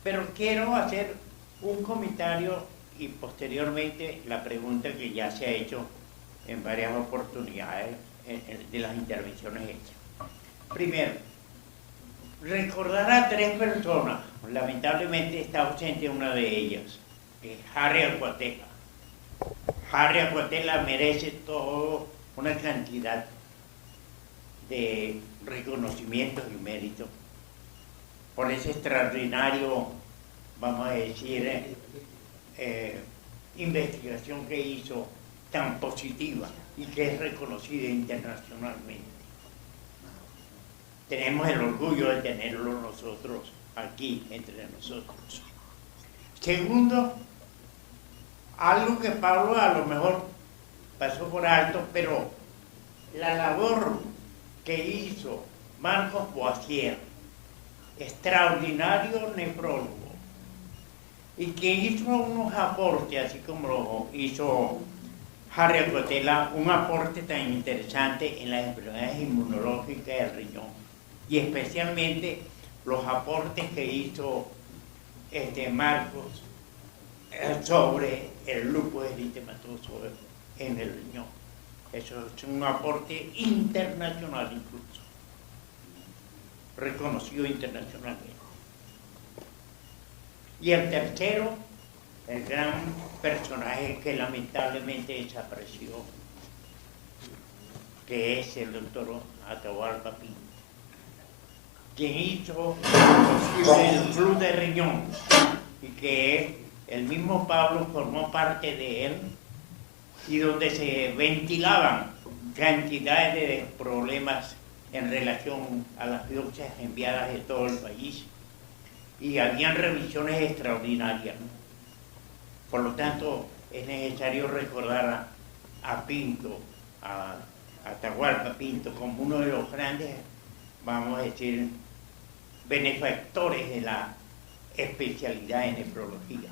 Pero quiero hacer un comentario y posteriormente la pregunta que ya se ha hecho en varias oportunidades de las intervenciones hechas. Primero, recordar a 3 personas, lamentablemente está ausente una de ellas, Harry Acuatela. Harry Acuatela merece toda una cantidad de reconocimientos y méritos por ese extraordinario, vamos a decir, investigación que hizo tan positiva y que es reconocida internacionalmente. Tenemos el orgullo de tenerlo nosotros aquí entre nosotros. Segundo, algo que Pablo a lo mejor pasó por alto, pero la labor que hizo Marcos Boissier, extraordinario nefrólogo, y que hizo unos aportes, así como lo hizo Harry Acuatela, un aporte tan interesante en las enfermedades inmunológicas del riñón, y especialmente los aportes que hizo Marcos sobre el lupus eritematoso en el riñón. Eso es un aporte internacional incluso, reconocido internacionalmente. Y el tercero, el gran personaje que lamentablemente desapareció, que es el doctor Atahualpa Pinto, quien hizo posible el club de riñón y que el mismo Pablo formó parte de él y donde se ventilaban cantidades de problemas en relación a las biopsias enviadas de todo el país y habían revisiones extraordinarias, ¿no? Por lo tanto, es necesario recordar a Pinto, a Atahualpa Pinto, como uno de los grandes, vamos a decir, benefactores de la especialidad en nefrología.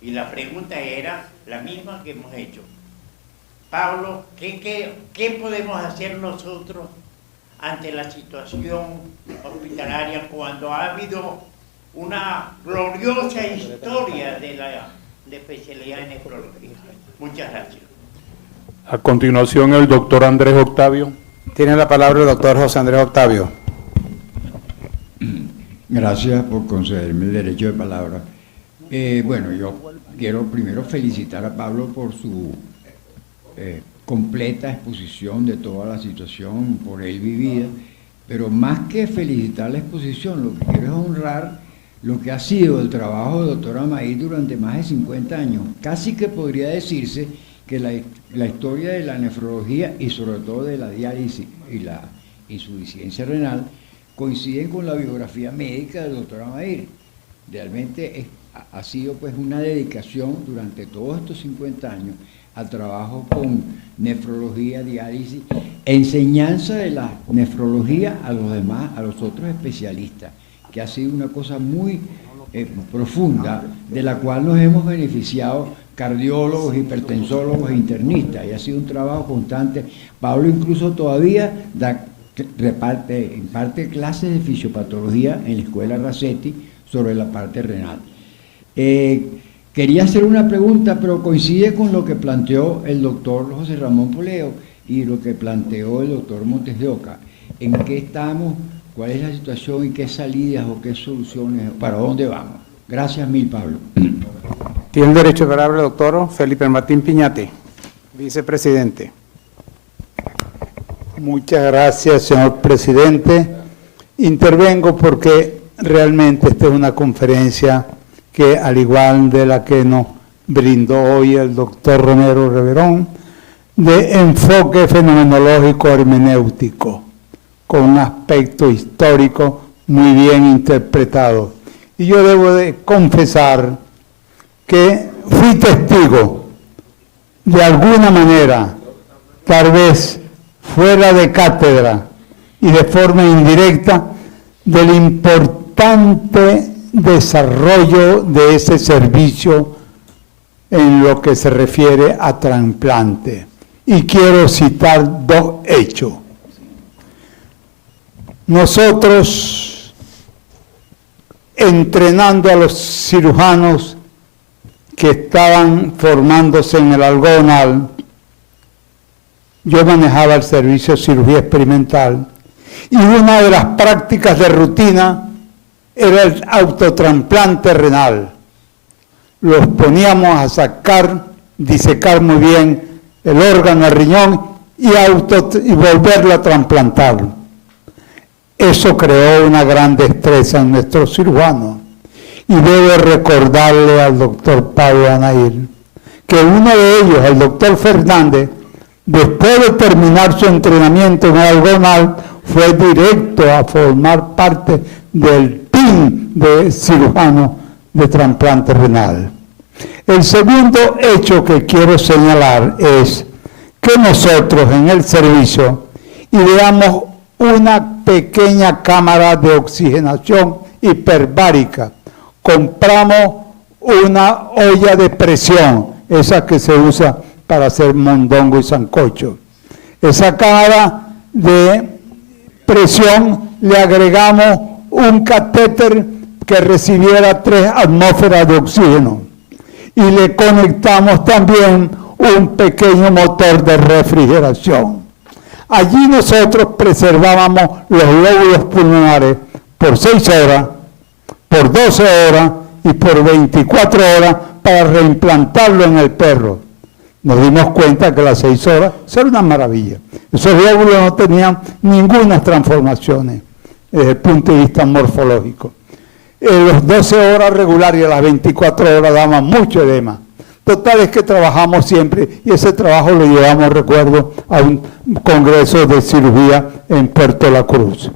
Y la pregunta era la misma que hemos hecho. Pablo, ¿qué podemos hacer nosotros ante la situación hospitalaria cuando ha habido una gloriosa historia de la especialidad en nefrología? Muchas gracias. A continuación, el doctor Andrés Octavio. Tiene la palabra el doctor José Andrés Octavio. Gracias por concederme el derecho de palabra. Bueno, yo quiero primero felicitar a Pablo por su completa exposición de toda la situación por él vivida, pero más que felicitar la exposición, lo que quiero es honrar lo que ha sido el trabajo del doctor Amayr durante más de 50 años. Casi que podría decirse que la historia de la nefrología y sobre todo de la diálisis y la insuficiencia renal coinciden con la biografía médica del doctor Amayr. Realmente ha sido pues una dedicación durante todos estos 50 años al trabajo con nefrología, diálisis, enseñanza de la nefrología a los demás, a los otros especialistas, que ha sido una cosa muy profunda, de la cual nos hemos beneficiado cardiólogos, hipertensólogos e internistas, y ha sido un trabajo constante. Pablo incluso todavía imparte clases de fisiopatología en la escuela Racetti sobre la parte renal. Quería hacer una pregunta, pero coincide con lo que planteó el doctor José Ramón Poleo y lo que planteó el doctor Montes de Oca. ¿En qué estamos? ¿Cuál es la situación y qué salidas o qué soluciones? ¿Para dónde vamos? Gracias mil, Pablo. Tiene el derecho de palabra el doctor Felipe Martín Piñate, vicepresidente. Muchas gracias, señor presidente. Intervengo porque realmente esta es una conferencia que, al igual de la que nos brindó hoy el doctor Romero Reverón, de enfoque fenomenológico hermenéutico, con un aspecto histórico muy bien interpretado. Y yo debo de confesar que fui testigo, de alguna manera, tal vez fuera de cátedra y de forma indirecta, del importante desarrollo de ese servicio en lo que se refiere a trasplante. Y quiero citar dos hechos. Nosotros, entrenando a los cirujanos que estaban formándose en el Algonal, yo manejaba el servicio de cirugía experimental y una de las prácticas de rutina era el autotrasplante renal. Los poníamos a sacar, disecar muy bien el órgano, el riñón y volverlo a trasplantarlo. Eso creó una gran destreza en nuestros cirujanos. Y debo recordarle al doctor Pablo Anair que uno de ellos, el doctor Fernández, después de terminar su entrenamiento en el Algonal, fue directo a formar parte del team de cirujanos de trasplante renal. El segundo hecho que quiero señalar es que nosotros en el servicio ideamos una pequeña cámara de oxigenación hiperbárica. Compramos una olla de presión, esa que se usa para hacer mondongo y sancocho. Esa cámara de presión le agregamos un catéter que recibiera 3 atmósferas de oxígeno y le conectamos también un pequeño motor de refrigeración. Allí nosotros preservábamos los lóbulos pulmonares por 6 horas, por 12 horas y por 24 horas para reimplantarlo en el perro. Nos dimos cuenta que las 6 horas, eso era una maravilla. Esos lóbulos no tenían ninguna transformaciones desde el punto de vista morfológico. Las 12 horas regulares y las 24 horas daban mucho edema. Total es que trabajamos siempre y ese trabajo lo llevamos, recuerdo, a un congreso de cirugía en Puerto La Cruz.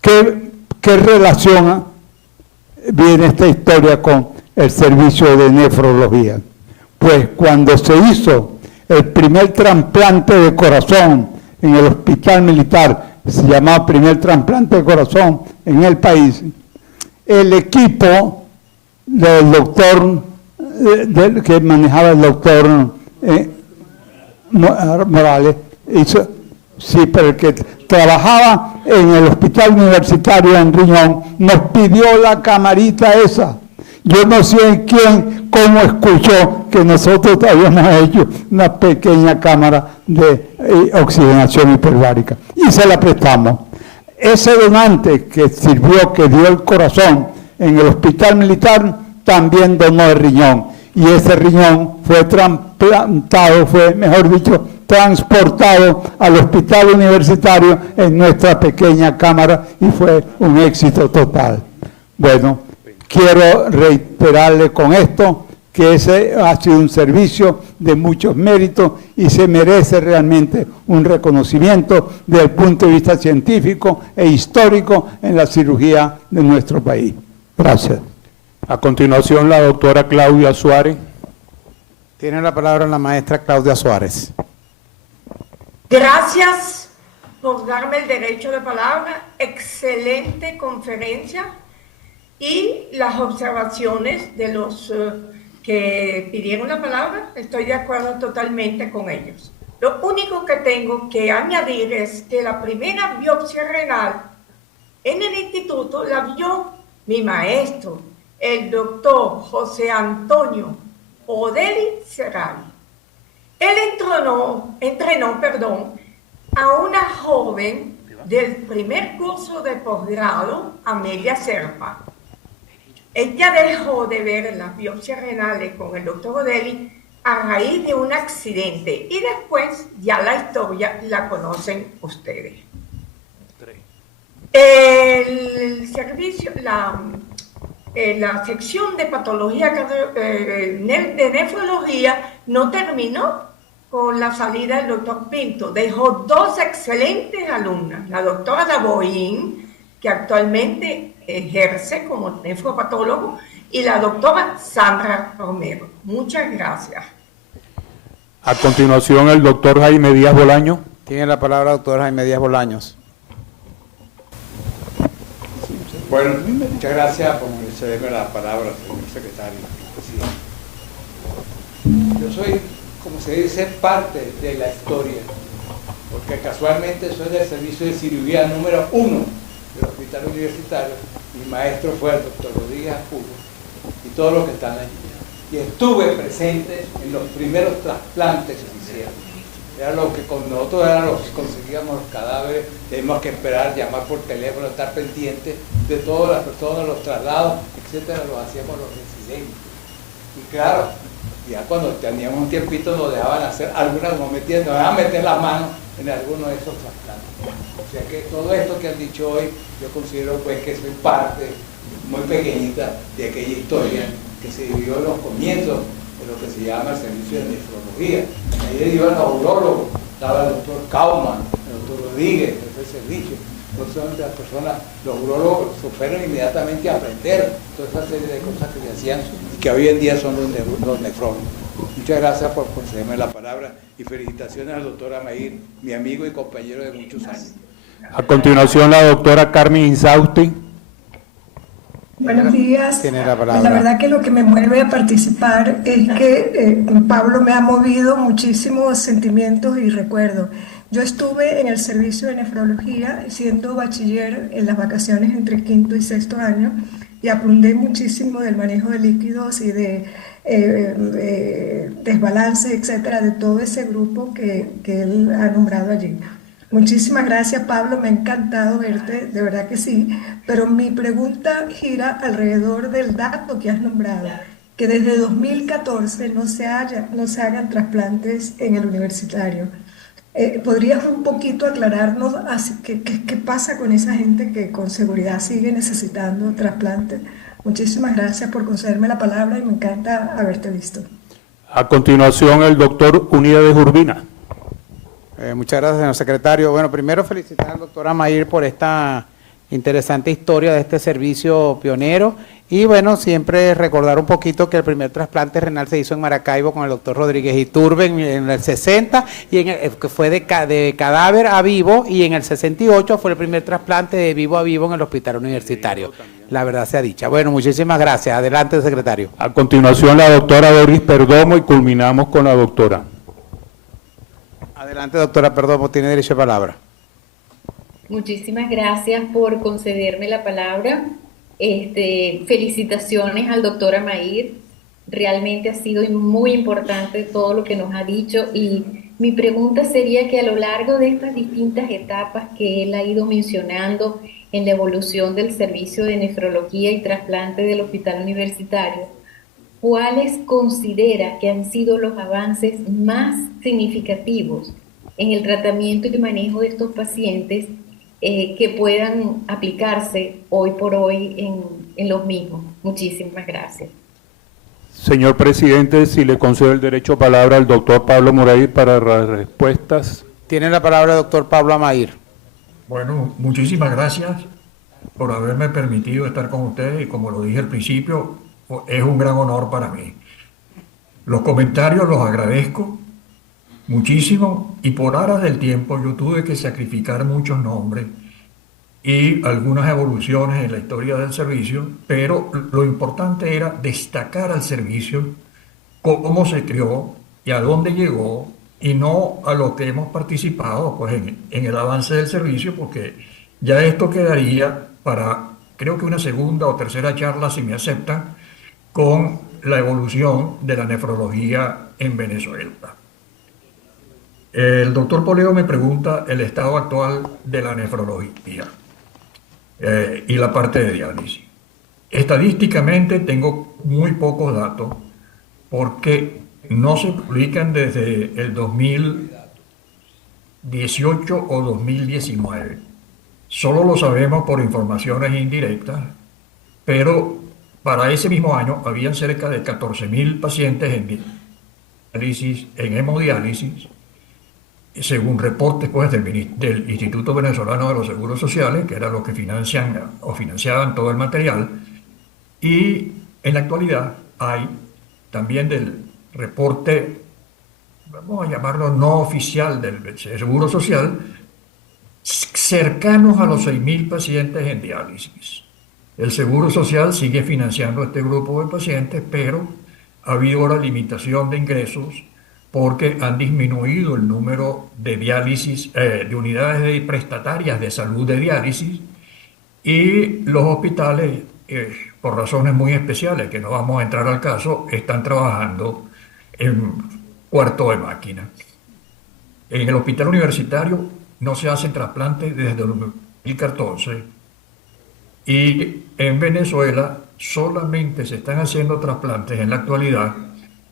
¿Qué relación viene esta historia con el servicio de nefrología? Pues cuando se hizo el primer trasplante de corazón en el hospital militar, se llamaba primer trasplante de corazón en el país, el equipo del doctor que manejaba el doctor Morales, sí, pero el que trabajaba en el hospital universitario en Riñón, nos pidió la camarita esa. Yo no sé cómo escuchó que nosotros habíamos hecho una pequeña cámara de oxigenación hiperbárica y se la prestamos. Ese donante que sirvió, que dio el corazón en el hospital militar, también donó el riñón. Y ese riñón fue trasplantado, transportado al hospital universitario en nuestra pequeña cámara y fue un éxito total. Bueno, quiero reiterarle con esto que ese ha sido un servicio de muchos méritos y se merece realmente un reconocimiento desde el punto de vista científico e histórico en la cirugía de nuestro país. Gracias. A continuación, la doctora Claudia Suárez. Tiene la palabra la maestra Claudia Suárez. Gracias por darme el derecho de palabra. Excelente conferencia y las observaciones de los que pidieron la palabra, estoy de acuerdo totalmente con ellos. Lo único que tengo que añadir es que la primera biopsia renal en el instituto la vio mi maestro, el doctor José Antonio Odeli Serrano. Él entrenó a una joven del primer curso de posgrado, Amelia Serpa. Ella dejó de ver las biopsias renales con el doctor Odeli a raíz de un accidente y después ya la historia la conocen ustedes. El servicio, la sección de patología de nefrología no terminó con la salida del doctor Pinto. Dejó dos excelentes alumnas, la doctora Daboín, que actualmente ejerce como nefropatólogo, y la doctora Sandra Romero. Muchas gracias. A continuación, el doctor Jaime Díaz Bolaños. Tiene la palabra el doctor Jaime Díaz Bolaños. Bueno, muchas gracias por cederme la palabra, señor secretario. Yo soy, como se dice, parte de la historia, porque casualmente soy del servicio de cirugía número 1 del hospital universitario. Mi maestro fue el doctor Rodríguez Apugo y todos los que están allí. Y estuve presente en los primeros trasplantes que se hicieron. Era lo que con nosotros era lo que conseguíamos los cadáveres, teníamos que esperar, llamar por teléfono, estar pendientes de todas las personas, los traslados, etcétera, los hacíamos los residentes. Y claro, ya cuando teníamos un tiempito nos dejaban hacer algunas, nos dejaban meter la mano en alguno de esos trasplantes. O sea que todo esto que han dicho hoy, yo considero pues que soy parte muy pequeñita de aquella historia que se vivió en los comienzos de lo que se llama el servicio de nefrología. Ahí iban los urólogos, estaba el doctor Kauman, el doctor Rodríguez, el servicio. Entonces las personas, los urólogos fueron inmediatamente a aprender toda esa serie de cosas que se hacían y que hoy en día son los nefrólogos. Muchas gracias por concederme la palabra y felicitaciones al doctor Amair, mi amigo y compañero de muchos años. A continuación, la doctora Carmen Insausti. Buenos días. Tiene la palabra. La verdad que lo que me mueve a participar es que Pablo me ha movido muchísimos sentimientos y recuerdos. Yo estuve en el servicio de nefrología siendo bachiller en las vacaciones entre quinto y sexto año y aprendí muchísimo del manejo de líquidos y de desbalance, etcétera, de todo ese grupo que él ha nombrado allí. Muchísimas gracias, Pablo, me ha encantado verte, de verdad que sí, pero mi pregunta gira alrededor del dato que has nombrado, que desde 2014 no se hagan trasplantes en el universitario. ¿Podrías un poquito aclararnos qué pasa con esa gente que con seguridad sigue necesitando trasplantes? Muchísimas gracias por concederme la palabra y me encanta haberte visto. A continuación, el doctor Uníades Urbina. Muchas gracias, señor secretario. Bueno, primero felicitar al doctor Amair por esta interesante historia de este servicio pionero. Y bueno, siempre recordar un poquito que el primer trasplante renal se hizo en Maracaibo con el doctor Rodríguez Iturbe en el 60, que fue de cadáver a vivo, y en el 68 fue el primer trasplante de vivo a vivo en el hospital universitario. La verdad sea dicha. Bueno, muchísimas gracias. Adelante, secretario. A continuación, la doctora Doris Perdomo y culminamos con la doctora. Adelante, doctora Perdomo, tiene derecho a palabra. Muchísimas gracias por concederme la palabra. Felicitaciones al doctor Amair. Realmente ha sido muy importante todo lo que nos ha dicho, y mi pregunta sería que a lo largo de estas distintas etapas que él ha ido mencionando en la evolución del servicio de nefrología y trasplante del hospital universitario, ¿cuáles considera que han sido los avances más significativos en el tratamiento y manejo de estos pacientes que puedan aplicarse hoy por hoy en los mismos? Muchísimas gracias. Señor presidente, si le concedo el derecho a palabra al doctor Pablo Moray para las respuestas. Tiene la palabra el doctor Pablo Amair. Bueno, muchísimas gracias por haberme permitido estar con ustedes, y como lo dije al principio, es un gran honor para mí. Los comentarios los agradezco muchísimo, y por aras del tiempo yo tuve que sacrificar muchos nombres y algunas evoluciones en la historia del servicio, pero lo importante era destacar al servicio, cómo se creó y a dónde llegó, y no a lo que hemos participado pues, en el avance del servicio, porque ya esto quedaría para, creo que una segunda o tercera charla, si me aceptan, con la evolución de la nefrología en Venezuela. El doctor Poleo me pregunta el estado actual de la nefrología y la parte de diálisis. Estadísticamente tengo muy pocos datos, porque no se publican desde el 2018 o 2019. Solo lo sabemos por informaciones indirectas, pero para ese mismo año habían cerca de 14.000 pacientes en diálisis, en hemodiálisis, según reportes pues, del Instituto Venezolano de los Seguros Sociales, que era los que financiaban todo el material. Y en la actualidad hay también del reporte, vamos a llamarlo no oficial, del Seguro Social, cercanos a los 6.000 pacientes en diálisis. El Seguro Social sigue financiando este grupo de pacientes, pero ha habido la limitación de ingresos porque han disminuido el número de diálisis, de unidades prestatarias de salud de diálisis, y los hospitales, por razones muy especiales que no vamos a entrar al caso, están trabajando en cuarto de máquina. En el hospital universitario no se hacen trasplantes desde el 2014, y en Venezuela solamente se están haciendo trasplantes en la actualidad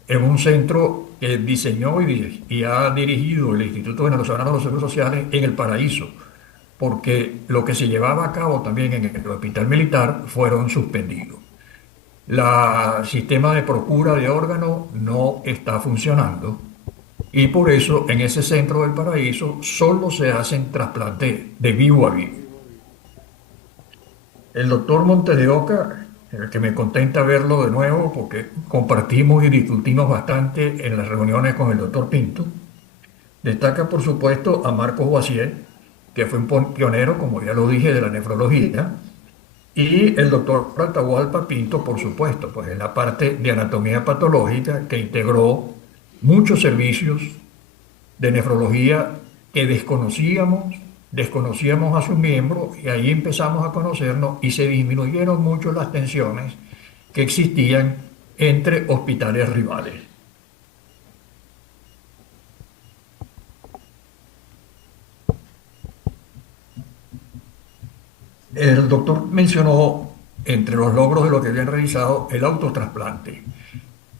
en un centro que diseñó y ha dirigido el Instituto Venezolano de los Seguros Sociales en El Paraíso, porque lo que se llevaba a cabo también en el hospital militar fueron suspendidos. El sistema de procura de órganos no está funcionando, y por eso en ese centro del Paraíso solo se hacen trasplantes de vivo a vivo. El doctor Montes de Oca, que me contenta verlo de nuevo porque compartimos y discutimos bastante en las reuniones con el doctor Pinto, destaca por supuesto a Marcos Boisier, que fue un pionero, como ya lo dije, de la nefrología, y el doctor Atahualpa Pinto, por supuesto, pues en la parte de anatomía patológica, que integró muchos servicios de nefrología que desconocíamos a sus miembros, y ahí empezamos a conocernos y se disminuyeron mucho las tensiones que existían entre hospitales rivales. El doctor mencionó, entre los logros de lo que habían realizado, el autotrasplante.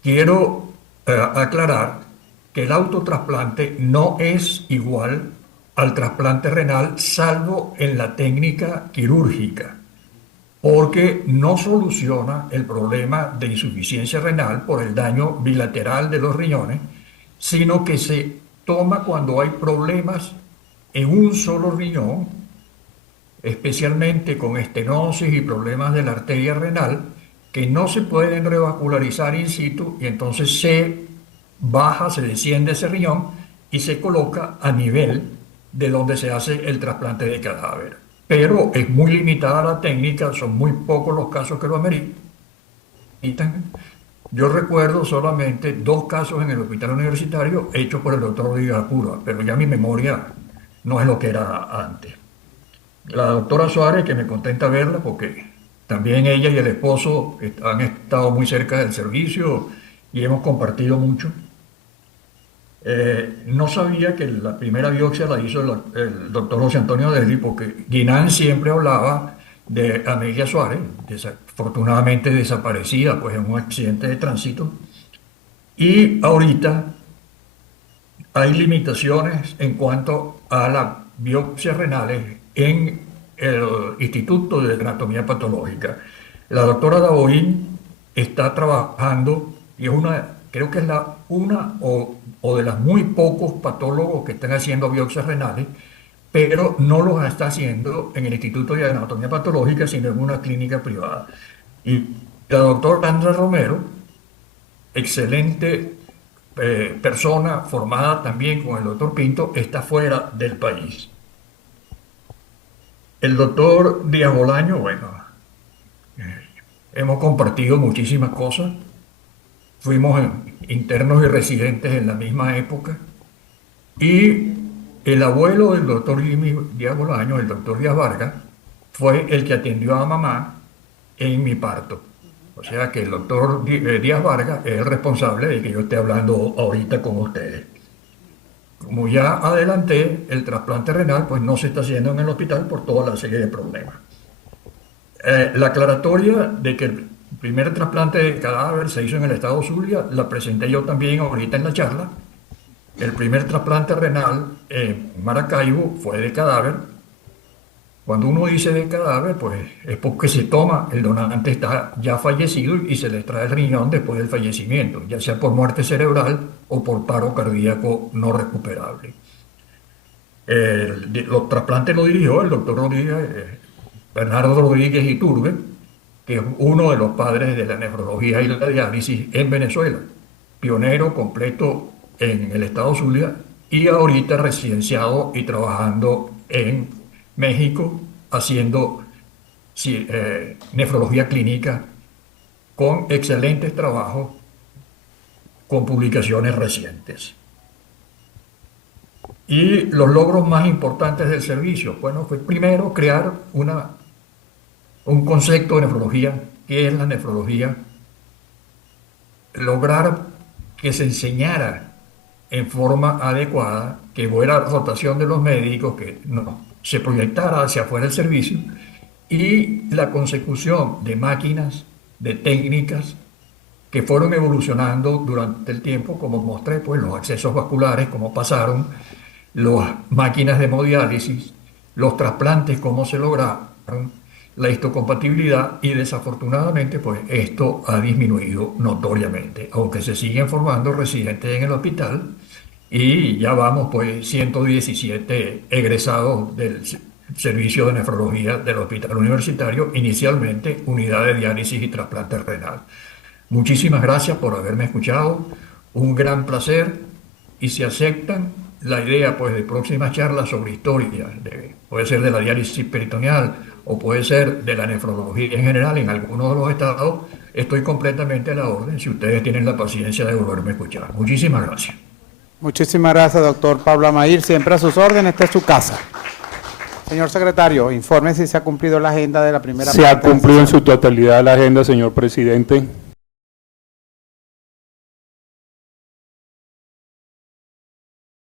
Quiero aclarar que el autotrasplante no es igual al trasplante renal, salvo en la técnica quirúrgica. porque no soluciona el problema de insuficiencia renal por el daño bilateral de los riñones, sino que se toma cuando hay problemas en un solo riñón, especialmente con estenosis y problemas de la arteria renal, que no se pueden revascularizar in situ, y entonces se baja, se desciende ese riñón y se coloca a nivel de donde se hace el trasplante de cadáver. Pero es muy limitada la técnica, son muy pocos los casos que lo ameritan. Yo recuerdo solamente 2 casos en el hospital universitario hechos por el doctor Rodríguez Apúa, pero ya mi memoria no es lo que era antes. La doctora Suárez, que me contenta verla porque también ella y el esposo han estado muy cerca del servicio y hemos compartido mucho. No sabía que la primera biopsia la hizo el doctor José Antonio Deli, porque Guinán siempre hablaba de Amelia Suárez, desafortunadamente desaparecida pues, en un accidente de tránsito. Y ahorita hay limitaciones en cuanto a las biopsias renales en el Instituto de Anatomía Patológica. La doctora Daboín está trabajando, y es creo que es una de las muy pocos patólogos que están haciendo biopsias renales, pero no los está haciendo en el Instituto de Anatomía Patológica, sino en una clínica privada. Y la doctora Andra Romero, excelente persona, formada también con el doctor Pinto, está fuera del país. El doctor Díaz Bolaño, bueno, hemos compartido muchísimas cosas, fuimos internos y residentes en la misma época, y el abuelo del doctor Díaz Bolaño, el doctor Díaz Vargas, fue el que atendió a mamá en mi parto. O sea que el doctor Díaz Vargas es el responsable de que yo esté hablando ahorita con ustedes. Como ya adelanté, el trasplante renal pues no se está haciendo en el hospital por toda la serie de problemas. La aclaratoria de que el primer trasplante de cadáver se hizo en el estado Zulia la presenté yo también ahorita en la charla. El primer trasplante renal en Maracaibo fue de cadáver. Cuando uno dice de cadáver, pues es porque se toma, el donante está ya fallecido y se le extrae el riñón después del fallecimiento, ya sea por muerte cerebral o por paro cardíaco no recuperable. Los trasplantes lo dirigió el doctor Bernardo Rodríguez Iturbe, que es uno de los padres de la nefrología y la diálisis en Venezuela, pionero completo en el estado Zulia y ahorita residenciado y trabajando en México haciendo nefrología clínica con excelentes trabajos, con publicaciones recientes. Y los logros más importantes del servicio, bueno, fue primero crear un concepto de nefrología, que es la nefrología, lograr que se enseñara en forma adecuada, que hubiera rotación de los médicos, que no se proyectara hacia afuera el servicio, y la consecución de máquinas, de técnicas que fueron evolucionando durante el tiempo, como mostré, pues los accesos vasculares, cómo pasaron, las máquinas de hemodiálisis, los trasplantes, cómo se lograron, la histocompatibilidad, y desafortunadamente pues esto ha disminuido notoriamente, aunque se siguen formando residentes en el hospital. Y ya vamos, pues, 117 egresados del servicio de nefrología del hospital universitario, inicialmente unidad de diálisis y trasplante renal. Muchísimas gracias por haberme escuchado, un gran placer, y si aceptan la idea, pues, de próximas charlas sobre historia, puede ser de la diálisis peritoneal o puede ser de la nefrología en general en alguno de los estados, estoy completamente a la orden si ustedes tienen la paciencia de volverme a escuchar. Muchísimas gracias. Muchísimas gracias, doctor Pablo Amair. Siempre a sus órdenes, esta es su casa. Señor secretario, informe si se ha cumplido la agenda de la primera parte. Se ha cumplido en su totalidad la agenda, señor presidente.